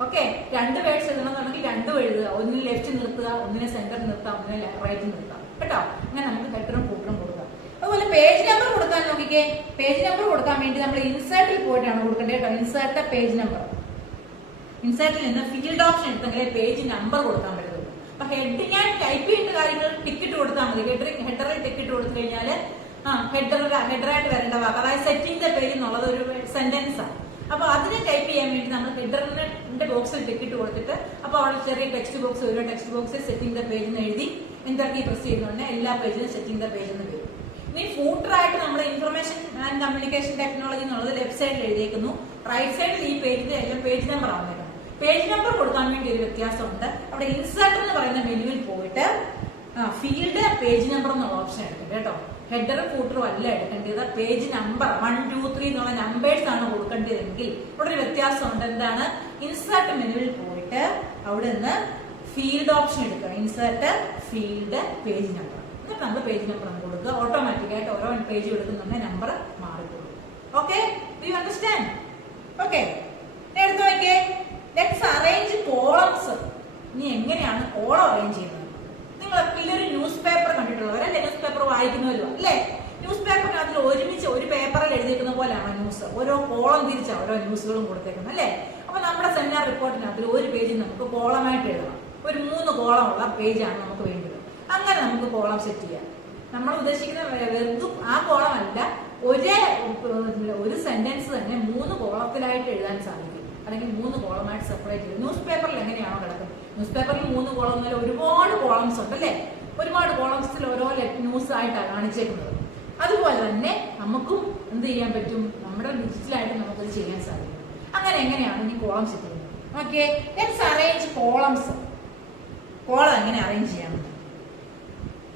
ഓക്കെ, 2 വേർഡ്സ് എഴുതണമെന്നുണ്ടെങ്കിൽ 2 എഴുതുക. ഒന്നിനെ ലെഫ്റ്റ് നിർത്തുക, ഒന്നിനെ സെന്ററിൽ നിർത്തുക, ഒന്നിനെ റൈറ്റ് നിർത്തുക. കേട്ടോ, അങ്ങനെ നമുക്ക് ഹെഡറും ഫൂട്ടറും കൊടുക്കുക. അതുപോലെ പേജ് നമ്പർ കൊടുക്കാൻ നോക്കിക്കേ. പേജ് നമ്പർ കൊടുക്കാൻ വേണ്ടി നമ്മൾ ഇൻസേർട്ടിൽ പോയിട്ടാണ് കൊടുക്കേണ്ടത് കേട്ടോ. Insert page number. ഇൻസേർട്ടിൽ നിന്ന് ഫീൽഡ് ഓപ്ഷൻ എടുത്തെങ്കിലേ പേജ് നമ്പർ കൊടുക്കാൻ പറ്റുള്ളൂ. അപ്പൊ ഹെഡിങ് ആൻഡ് ടൈപ്പ് ചെയ്യേണ്ട കാര്യങ്ങൾ ടിക്കറ്റ് കൊടുത്താൽ മതി. ഹെഡറിൽ ടിക്കറ്റ് കൊടുത്തു കഴിഞ്ഞാൽ ഹെഡറായിട്ട് വരേണ്ട വാക്ക്, അതായത് സെറ്റിംഗ് ദ പേജ് എന്നുള്ളത് ഒരു സെന്റൻസ് ആണ്. അപ്പൊ അതിനെ ടൈപ്പ് ചെയ്യാൻ വേണ്ടി നമ്മൾ ഹെഡറിന്റെ ബോക്സിൽ ടിക്കറ്റ് കൊടുത്തിട്ട് അപ്പൊ അവിടെ ചെറിയ ടെക്സ്റ്റ് ബോക്സ് വരും. ടെക്സ്റ്റ് ബോക്സിൽ സെറ്റിംഗ് ദ പേജ് എന്ന് എഴുതി എന്റർ കീ പ്രസ് ചെയ്യുന്നുണ്ട് എല്ലാ പേജിലും സെറ്റിംഗ് ദ പേജ് എന്ന് വരും. ഇനി ഫൂട്ടറായിട്ട് നമ്മൾ ഇൻഫർമേഷൻ ആൻഡ് കമ്മ്യൂണിക്കേഷൻ ടെക്നോളജി എന്നുള്ളത് ലെഫ്റ്റ് സൈഡിൽ എഴുതിയേക്കുന്നു. റൈറ്റ് സൈഡിൽ ഈ പേജിന്റെ എല്ലാം പേജ് നമ്പർ ആവുന്നേക്കണം. പേജ് നമ്പർ കൊടുക്കാൻ വേണ്ടി ഒരു വ്യത്യാസമുണ്ട്. അവിടെ ഇൻസേർട്ട് എന്ന് പറയുന്ന മെനുവിൽ പോയിട്ട് ഫീൽഡ് പേജ് നമ്പർ എന്നുള്ള ഓപ്ഷൻ എടുക്കട്ടെ കേട്ടോ. ഹെഡറും ഫൂട്ടറും അല്ല എടുക്കേണ്ടത്, പേജ് നമ്പർ 1, 2, 3 എന്നുള്ള നമ്പേഴ്സ് ആണ് കൊടുക്കേണ്ടതെങ്കിൽ ഇവിടെ ഒരു വ്യത്യാസമുണ്ട്. എന്താണ്, ഇൻസേർട്ട് മെനുവിൽ പോയിട്ട് അവിടെ നിന്ന് ഫീൽഡ് ഓപ്ഷൻ എടുക്കുക. Insert field page number. എന്നിട്ട് നമ്മൾ പേജ് നമ്പർ കൊടുക്കുക. ഓട്ടോമാറ്റിക്കായിട്ട് ഓരോ പേജ് എടുക്കുന്നുണ്ടെങ്കിൽ നമ്പർ മാറിക്കൊള്ളും. Okay, do you understand? Okay, എടുത്തു നോക്കിയേ. Let's arrange columns. ഇനി എങ്ങനെയാണ് കോളം അറേഞ്ച് ചെയ്യുന്നത്? നിങ്ങളൊക്കെ ഒരു ന്യൂസ് പേപ്പർ കണ്ടിട്ടുള്ളവരല്ലേ? ന്യൂസ് പേപ്പർ വായിക്കുന്നവരും അല്ലേ? ന്യൂസ് പേപ്പറിനകത്തിൽ ഒരുമിച്ച് ഒരു പേപ്പറിൽ എഴുതിയിരിക്കുന്ന പോലെയാണ് ന്യൂസ്. ഓരോ കോളം തിരിച്ചാണ് ഓരോ ന്യൂസുകളും കൊടുത്തേക്കുന്നത് അല്ലേ? അപ്പൊ നമ്മുടെ സെമിനാർ റിപ്പോർട്ടിനകത്തിൽ ഒരു പേജിൽ നമുക്ക് കോളമായിട്ട് എഴുതണം. ഒരു 3 കോളമുള്ള പേജാണ് നമുക്ക് വേണ്ടത്. അങ്ങനെ നമുക്ക് കോളം സെറ്റ് ചെയ്യാം. നമ്മൾ ഉദ്ദേശിക്കുന്ന വെറുതെ ആ കോളം അല്ല, ഒരു സെന്റൻസ് തന്നെ 3 കോളത്തിലായിട്ട് എഴുതാൻ സാധിക്കും. അല്ലെങ്കിൽ 3 കോളമായിട്ട് സെപ്പറേറ്റ് ചെയ്യും. ന്യൂസ് പേപ്പറിൽ എങ്ങനെയാണോ കിടക്കുന്നത്? ന്യൂസ് പേപ്പറിൽ 3 കോളം എന്നല്ല, ഒരുപാട് കോളംസ് ഉണ്ട് അല്ലേ? ഒരുപാട് കോളംസിൽ ഓരോ ന്യൂസ് ആയിട്ടാണ് കാണിച്ചേക്കുന്നത്. അതുപോലെ തന്നെ നമുക്കും എന്ത് ചെയ്യാൻ പറ്റും? നമ്മുടെ ഡിജിറ്റലായിട്ട് നമുക്കത് ചെയ്യാൻ സാധിക്കും. അങ്ങനെ എങ്ങനെയാണ് ഈ കോളം സെറ്റ് ചെയ്യുന്നത്? Okay, let's arrange columns. Column എങ്ങനെ അറേഞ്ച് ചെയ്യാൻ?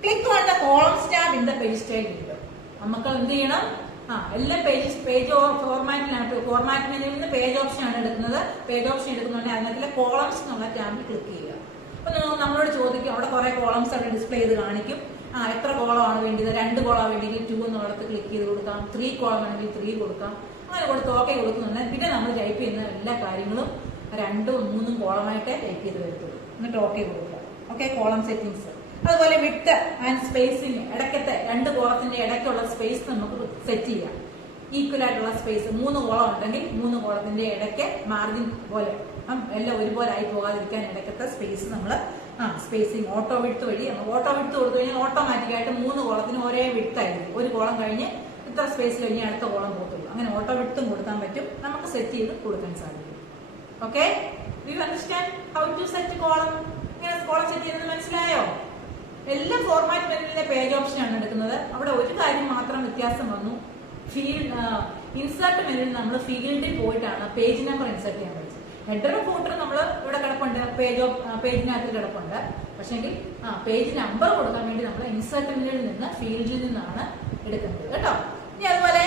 Click on the columns tab in the page style window. നമുക്ക് എന്ത് ചെയ്യണം? എല്ലാ പേജ് ഫോർമാറ്റിനകത്ത് ഫോർമാറ്റ് മെനുവിൽ നിന്ന് പേജ് ഓപ്ഷൻ ആണ് എടുക്കുന്നത്. പേജ് ഓപ്ഷൻ എടുക്കുന്നുണ്ടെങ്കിൽ അതിനകത്തിലെ കോളംസ് എന്നുള്ള ടാബിൽ ക്ലിക്ക് ചെയ്യുക. അപ്പൊ നമ്മളോട് ചോദിക്കും, അവിടെ കുറെ കോളംസ് അവിടെ ഡിസ്പ്ലേ ചെയ്ത് കാണിക്കും. എത്ര കോളമാണ് വേണ്ടത്? 2 കോളം വേണ്ടെങ്കിൽ 2 എന്നുള്ളത് ക്ലിക്ക് ചെയ്ത് കൊടുക്കാം. 3 കോളം വേണമെങ്കിൽ 3 കൊടുക്കാം. അങ്ങനെ കൊടുത്ത് ഓക്കെ കൊടുക്കുന്നുണ്ടെങ്കിൽ പിന്നെ നമ്മൾ ടൈപ്പ് ചെയ്യുന്ന എല്ലാ കാര്യങ്ങളും 2ഉം 3ഉം കോളമായിട്ട് ടൈപ്പ് ചെയ്ത് വരത്തുള്ളൂ. എന്നിട്ട് ഓക്കെ കൊടുക്കുക. Okay, column settings. അതുപോലെ വിഡ്ത് ആൻഡ് സ്പേസിങ്, ഇടയ്ക്കത്തെ 2 കോളത്തിന്റെ ഇടയ്ക്കുള്ള സ്പേസ് നമുക്ക് സെറ്റ് ചെയ്യാം. ഈക്വൽ ആയിട്ടുള്ള സ്പേസ് 3 കോളം ഉണ്ടെങ്കിൽ 3 കോളത്തിന്റെ ഇടയ്ക്ക് മാർജിൻ പോലെ എല്ലാം ഒരുപോലെ ആയി പോകാതിരിക്കാൻ ഇടയ്ക്കത്തെ സ്പേസ് നമ്മൾ സ്പേസിങ് ഓട്ടോ വിഡ്ത് വഴി ഓട്ടോ വിഡ്ത് കൊടുത്തു കഴിഞ്ഞാൽ ഓട്ടോമാറ്റിക്കായിട്ട് 3 കോളത്തിന് ഒരേ വിഡ്ത് ആയിരിക്കും. ഒരു കോളം കഴിഞ്ഞ് ഇത്ര സ്പേസ് കഴിഞ്ഞ് അടുത്ത കോളം പോകത്തുള്ളൂ. അങ്ങനെ ഓട്ടോ വിഡ്ത്തും കൊടുക്കാൻ പറ്റും. നമുക്ക് സെറ്റ് ചെയ്ത് കൊടുക്കാൻ സാധിക്കും. Okay, do you understand how to set column? ഇങ്ങനെ കോളം സെറ്റ് ചെയ്യുന്നത് മനസ്സിലായോ? എല്ലാ ഫോർമാറ്റ് മെനുവിലെ പേജ് ഓപ്ഷൻ ആണ് എടുക്കുന്നത്. അവിടെ ഒരു കാര്യം മാത്രം വ്യത്യാസം വന്നു. ഇൻസേർട്ട് മെനുവിൽ നമ്മൾ ഫീൽഡിൽ പോയിട്ടാണ് പേജ് നമ്പർ ഇൻസേർട്ട് ചെയ്യാൻ പറ്റും. ഹെഡറും ഫൂട്ടറും നമ്മൾ ഇവിടെ കിടപ്പുണ്ട്, പേജിനകത്ത് കിടപ്പുണ്ട്. പക്ഷെങ്കിൽ പേജ് നമ്പർ കൊടുക്കാൻ വേണ്ടി നമ്മൾ ഇൻസേർട്ട് മെനുവിൽ നിന്ന് ഫീൽഡിൽ നിന്നാണ് എടുക്കുന്നത് കേട്ടോ. ഇനി അതുപോലെ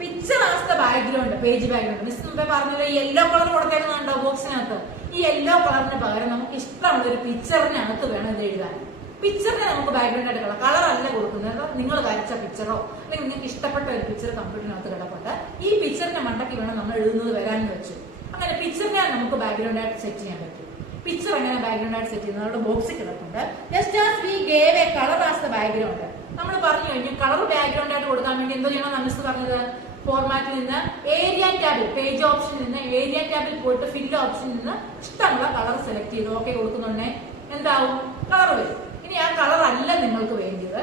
picture as the background, page background. Miss മുമ്പേ പറഞ്ഞല്ലോ യെല്ലോ കളർ കൊടുത്തേക്കുന്നുണ്ടോ ബോക്സിനകത്ത്? ഈ യെല്ലോ കളറിന് പകരം നമുക്ക് ഇഷ്ടമുള്ള ഒരു പിക്ചറിനകത്ത് വേണം ഇത് എഴുതാൻ. പിക്ചറിനെ നമുക്ക് ബാക്ക്ഗ്രൗണ്ട് ആയിട്ട് കളർ അല്ല കൊടുക്കുന്നത്. നിങ്ങൾ വരച്ച പിക്ചറോ അല്ലെങ്കിൽ നിങ്ങൾക്ക് ഇഷ്ടപ്പെട്ട ഒരു പിക്ചർ കമ്പ്യൂട്ടറിനകത്ത് കിടപ്പുണ്ട്. ഈ പിക്ചറിന്റെ മണ്ടയ്ക്ക് വേണം നമ്മൾ എഴുതുന്നത് വരാമെന്ന് വെച്ചു. അങ്ങനെ പിക്ചറിനെ നമുക്ക് ബാക്ക്ഗ്രൗണ്ട് ആയിട്ട് സെറ്റ് ചെയ്യാൻ പറ്റും. പിക്ചർ എങ്ങനെ ബാക്ക്ഗ്രൗണ്ട് ആയിട്ട് സെറ്റ് ചെയ്യുന്നത്? അവിടെ ബോക്സിൽ കിടപ്പുണ്ട്. Just as we gave A colour as the background. നമ്മൾ പറഞ്ഞു കഴിഞ്ഞു കളർ ബാക്ക്ഗ്രൗണ്ട് ആയിട്ട് കൊടുക്കാൻ വേണ്ടി എന്തോ ചെയ്യണം? മിസ് പറഞ്ഞത് ഫോർമാറ്റിൽ നിന്ന് ഏരിയ ടാബിൽ പേജ് ഓപ്ഷനിൽ നിന്ന് ഏരിയ ടാബിൽ പോയിട്ട് ഫില്ല് ഓപ്ഷനിൽ നിന്ന് ഇഷ്ടമുള്ള കളർ സെലക്ട് ചെയ്ത് ഓക്കെ കൊടുക്കുന്നുണ്ടെ എന്താവും? കളർ വരും. ഇനി ആ കളർ അല്ല നിങ്ങൾക്ക് വേണ്ടത്,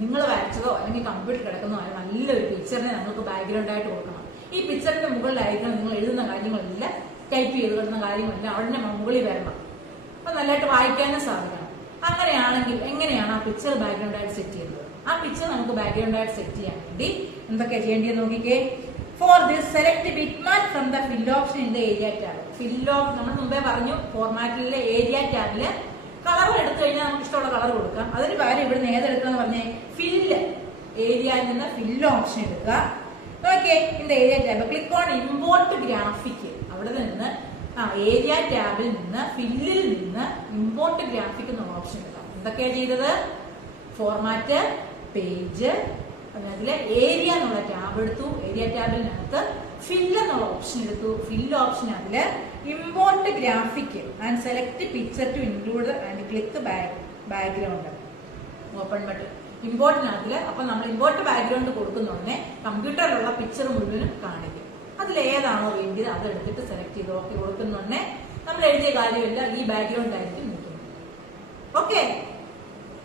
നിങ്ങൾ വരച്ചതോ അല്ലെങ്കിൽ കമ്പ്യൂട്ടർ കിടക്കുന്നോ ആയ നല്ലൊരു പിക്ചറിനെ നമുക്ക് ബാക്ക്ഗ്രൗണ്ട് ആയിട്ട് കൊടുക്കണം. ഈ പിക്ചറിന്റെ മുകളിലായിരിക്കണം നിങ്ങൾ എഴുതുന്ന കാര്യങ്ങളെല്ലാം, ടൈപ്പ് ചെയ്ത് കിടന്ന കാര്യങ്ങളെല്ലാം അവിടെ മുകളിൽ വരണം. അപ്പൊ നല്ലതായിട്ട് വായിക്കാനും സാധിക്കണം. അങ്ങനെയാണെങ്കിൽ എങ്ങനെയാണ് ആ പിക്ചർ ബാക്ക്ഗ്രൗണ്ട് ആയിട്ട് സെറ്റ് ചെയ്യുന്നത്? ആ പിക്ചർ നമുക്ക് ബാക്ക്ഗ്രൗണ്ട് ആയിട്ട് സെറ്റ് ചെയ്യാൻ വേണ്ടി എന്തൊക്കെയാ ചെയ്യേണ്ടത് നോക്കിക്കേ. For this select bitmap from the fill option in the area tab. നമ്മൾ മുമ്പേ പറഞ്ഞു ഫോർമാറ്റിലെ ഏരിയ ടാബില് കളർ എടുത്തു കഴിഞ്ഞാൽ നമുക്ക് ഇഷ്ടമുള്ള കളർ കൊടുക്കാം. അതിന് പകരം ഇവിടുന്ന് ഏതെടുക്കാന്ന് പറഞ്ഞേ, ഫില്ല് ഏരിയയിൽ നിന്ന് ഫില്ല് ഓപ്ഷൻ എടുക്കുക. നോക്കിയേ, ഇതിന്റെ area tab click on import graphic. അവിടെ നിന്ന് ഏരിയ ടാബിൽ നിന്ന് ഫില്ലിൽ നിന്ന് ഇമ്പോർട്ട് ഗ്രാഫിക് എന്നുള്ള ഓപ്ഷൻ എടുക്കാം. എന്തൊക്കെയാ ചെയ്തത്? ഫോർമാറ്റ്, പേജ്, അതിലെ ഏരിയ എന്നുള്ള ടാബ് എടുത്തു. ഏരിയ ടാബിനകത്ത് ഫില്ല് എന്നുള്ള ഓപ്ഷൻ എടുത്തു. ഫില്ല് ഓപ്ഷൻ അതില് import graphic and select picture to include and click background. Open button ഇമ്പോർട്ടിനകത്തില്. അപ്പൊ നമ്മൾ ഇമ്പോർട്ട് ബാക്ക്ഗ്രൗണ്ട് കൊടുക്കുന്നോടനെ കമ്പ്യൂട്ടറിലുള്ള പിക്ചർ മുഴുവനും കാണിക്കും. അതിൽ ഏതാണോ വേണ്ടത് അത് എടുത്തിട്ട് സെലക്ട് ചെയ്ത് ഓക്കെ കൊടുക്കുന്നോടനെ നമ്മൾ എഴുതിയ കാര്യമില്ല, ഈ ബാക്ക്ഗ്രൗണ്ട് ആയിരിക്കും നിൽക്കുന്നത്. Okay,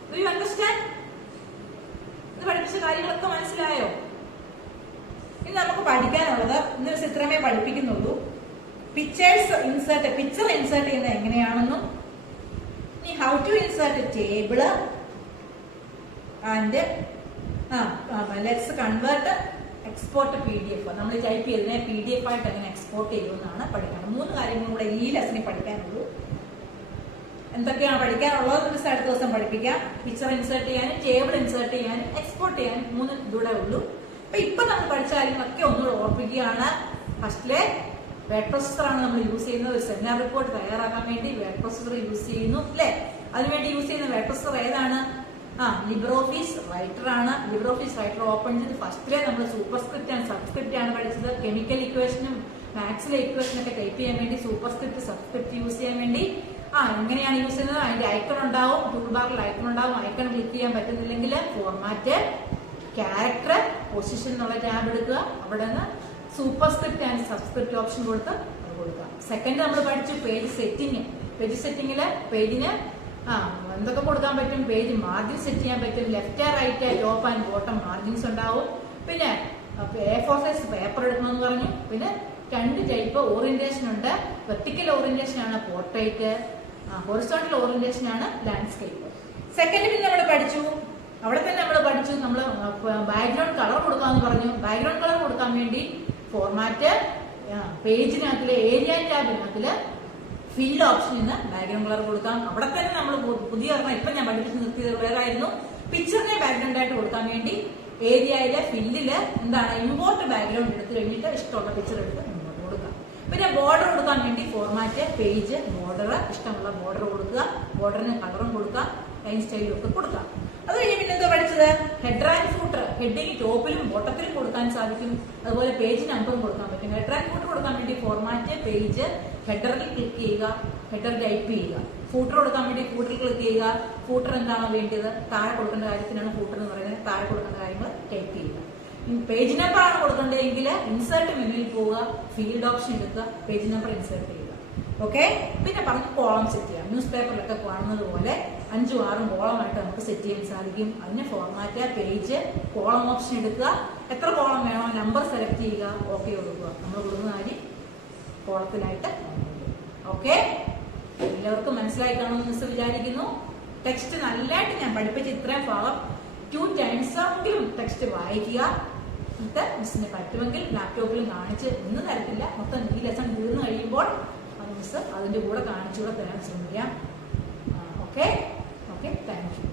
do you understand? ഇത് പഠിപ്പിച്ച കാര്യങ്ങളൊക്കെ മനസ്സിലായോ? ഇനി നമുക്ക് പഠിക്കാനുള്ളത് ഇന്ന് ഇത്രമേ പഠിപ്പിക്കുന്നുള്ളൂ. പിക്ചർ ഇൻസേർട്ട് ചെയ്യുന്നത് എങ്ങനെയാണെന്നും, ഇനി how to insert table and let's convert export PDF. നമ്മൾ ടൈപ്പ് ചെയ്തതിനെ PDF ആയിട്ട് എങ്ങനെ എക്സ്പോർട്ട് ചെയ്യുമെന്നാണ് പഠിക്കണം. 3 കാര്യങ്ങളും കൂടെ ഈ ലെസണിൽ പഠിക്കാനുള്ളൂ. എന്തൊക്കെയാണ് പഠിക്കാനുള്ളത് അടുത്ത ദിവസം പഠിപ്പിക്കാം. പിക്ചർ ഇൻസേർട്ട് ചെയ്യാനും ടേബിൾ ഇൻസേർട്ട് ചെയ്യാനും എക്സ്പോർട്ട് ചെയ്യാനും 3 ഇതൂടെ ഉള്ളൂ. അപ്പൊ ഇപ്പൊ നമ്മൾ പഠിച്ച കാര്യങ്ങളൊക്കെ ഒന്നുകൂടെ ഓർപ്പിക്കുകയാണ്. ഫസ്റ്റിലെ വേർഡ് പ്രൊസസർ ആണ് നമ്മൾ യൂസ് ചെയ്യുന്നത്. ഒരു സെമിനാർ റിപ്പോർട്ട് തയ്യാറാക്കാൻ വേണ്ടി വേർഡ് പ്രൊസസർ യൂസ് ചെയ്യുന്നു അല്ലെ? അതിനുവേണ്ടി യൂസ് ചെയ്യുന്ന വേർഡ് പ്രൊസസർ ഏതാണ്? ലിബ്രോഫീസ് റൈറ്റർ ആണ്. ലിബ്രോഫീസ് റൈറ്റർ ഓപ്പൺ ചെയ്ത് ഫസ്റ്റിലെ നമ്മൾ സൂപ്പർസ്ക്രിപ്റ്റ് ആൻഡ് സബ്സ്ക്രിപ്റ്റ് ആണ് പഠിച്ചത്. കെമിക്കൽ ഇക്വേഷനും മാത്സിലെ ഇക്വേഷനും ഒക്കെ ടൈപ്പ് ചെയ്യാൻ വേണ്ടി സൂപ്പർസ്ക്രിപ്റ്റ് സബ്സ്ക്രിപ്റ്റ് യൂസ് ചെയ്യാൻ വേണ്ടി എങ്ങനെയാണ് യൂസ് ചെയ്യുന്നത്? അതിന്റെ ഐക്കൺ ഉണ്ടാവും, ടൂൾ ബാറിൽ ഐക്കൺ ഉണ്ടാവും. ഐക്കൺ ക്ലിക്ക് ചെയ്യാൻ പറ്റുന്നില്ലെങ്കിൽ ഫോർമാറ്റ്, ക്യാരക്ടർ, പൊസിഷൻ എന്നുള്ള ടാബ് എടുക്കുക. അവിടെ നിന്ന് സൂപ്പർസ്ക്രിപ്റ്റ് ആൻഡ് സബ്സ്ക്രിപ്റ്റ് ഓപ്ഷൻ കൊടുത്ത് അത് കൊടുക്കുക. സെക്കൻഡ് നമ്മൾ പഠിച്ചു പേജ് സെറ്റിംഗ്. പേജ് സെറ്റിംഗില് പേജിന് എന്തൊക്കെ കൊടുക്കാൻ പറ്റും? പേജ് മാർജിൻ സെറ്റ് ചെയ്യാൻ പറ്റും. Left right top and bottom margins ഉണ്ടാവും. പിന്നെ A4 സൈസ് പേപ്പർ എടുക്കണമെന്ന് പറഞ്ഞു. പിന്നെ 2 ടൈപ്പ് ഓറിയന്റേഷൻ ഉണ്ട്. വെർട്ടിക്കൽ ഓറിയന്റേഷൻ ആണ് പോർട്രേറ്റ്, ഹൊറിസോണ്ടൽ ഓറിയന്റേഷൻ ആണ് ലാൻഡ്സ്കേപ്പ്. സെക്കൻഡ് പിന്നെ നമ്മൾ പഠിച്ചു, അവിടെ തന്നെ നമ്മൾ പഠിച്ചു നമ്മൾ ബാക്ക്ഗ്രൗണ്ട് കളർ കൊടുക്കാമെന്ന് പറഞ്ഞു. ബാക്ക്ഗ്രൗണ്ട് കളർ കൊടുക്കാൻ വേണ്ടി ഫോർമാറ്റ്, പേജിനകത്തിലെ ഏരിയ ടാബിനകത്തില് ഫിൽ ഓപ്ഷനിൽ നിന്ന് ബാക്ക്ഗ്രൗണ്ട് കളർ കൊടുക്കാം. അവിടെ തന്നെ നമ്മൾ പുതിയ ഇപ്പൊ ഞാൻ പഠിപ്പിച്ച് നിർത്തിയത് വേറായിരുന്നു. പിക്ചറിനെ ബാക്ക്ഗ്രൗണ്ട് ആയിട്ട് കൊടുക്കാൻ വേണ്ടി ഏരിയയിലെ ഫില്ലില് എന്താണ് ഇമ്പോർട്ട് ബാക്ക്ഗ്രൗണ്ട് എടുത്തു കഴിഞ്ഞിട്ട് ഇഷ്ടമുള്ള പിക്ചർ എടുത്ത് ഇങ്ങോട്ട് കൊടുക്കാം. പിന്നെ ബോർഡർ കൊടുക്കാൻ വേണ്ടി ഫോർമാറ്റ്, പേജ്, ബോർഡർ, ഇഷ്ടമുള്ള ബോർഡർ കൊടുക്കുക. ബോർഡറിന് കളറും കൊടുക്കാം, ലൈൻ സ്റ്റൈലും ഒക്കെ കൊടുക്കാം. അത് കഴിഞ്ഞ് പിന്നെ എന്താ പഠിച്ചത്? Header and footer. ഹെഡിങ് ടോപ്പിലും ബോട്ടത്തിലും കൊടുക്കാൻ സാധിക്കും. അതുപോലെ പേജ് നമ്പറും കൊടുക്കാൻ പറ്റും. ഹെഡർ ആൻഡ് ഫൂട്ടർ കൊടുക്കാൻ വേണ്ടി ഫോർമാറ്റ്, പേജ്, ഹെഡറിൽ ക്ലിക്ക് ചെയ്യുക, ഹെഡർ ടൈപ്പ് ചെയ്യുക. ഫൂട്ടർ കൊടുക്കാൻ വേണ്ടി ഫൂട്ടറിൽ ക്ലിക്ക് ചെയ്യുക. ഫൂട്ടർ എന്താണോ വേണ്ടത്, താഴെ കൊടുക്കേണ്ട കാര്യത്തിനാണ് ഫൂട്ടർ എന്ന് പറയുന്നത്. താഴെ കൊടുക്കേണ്ട കാര്യങ്ങൾ ടൈപ്പ് ചെയ്യുക. പേജ് നമ്പർ ആണ് കൊടുക്കേണ്ടതെങ്കിൽ ഇൻസേർട്ട് മെനുവിൽ പോവുക, ഫീൽഡ് ഓപ്ഷൻ എടുക്കുക, പേജ് നമ്പർ ഇൻസേർട്ട് ചെയ്യുക. ഓക്കെ, പിന്നെ പറഞ്ഞ് കോളം സെറ്റ് ചെയ്യാം. ന്യൂസ് പേപ്പറിലൊക്കെ കാണുന്നത് പോലെ 5ഉം 6ഉം കോളമായിട്ട് നമുക്ക് സെറ്റ് ചെയ്യാൻ സാധിക്കും. അതിന് ഫോർമാറ്റ്, പേജ്, കോളം ഓപ്ഷൻ എടുക്കുക. എത്ര കോളം വേണോ നമ്പർ സെലക്ട് ചെയ്യുക, ഓക്കെ കൊടുക്കുക. നമ്മൾ കൊടുക്കുന്ന കാര്യം കോളത്തിലായിട്ട്. ഓക്കെ, എല്ലാവർക്കും മനസ്സിലായി കാണുമെന്ന് മിസ് വിചാരിക്കുന്നു. ടെക്സ്റ്റ് നല്ലതായിട്ട് ഞാൻ പഠിപ്പിച്ച ഇത്രയും ഭാഗം 2 times എങ്കിലും ടെക്സ്റ്റ് വായിക്കുക. എന്നിട്ട് മിസ്സിന് പറ്റുമെങ്കിൽ ലാപ്ടോപ്പിലും കാണിച്ച് ഇന്ന് തരത്തില്ല, മൊത്തം ഈ ലെസൺ തീർന്നു കഴിയുമ്പോൾ അത് മിസ് അതിന്റെ കൂടെ കാണിച്ചുകൂടെ തരാൻ ശ്രമിക്കാം. Okay, thank you.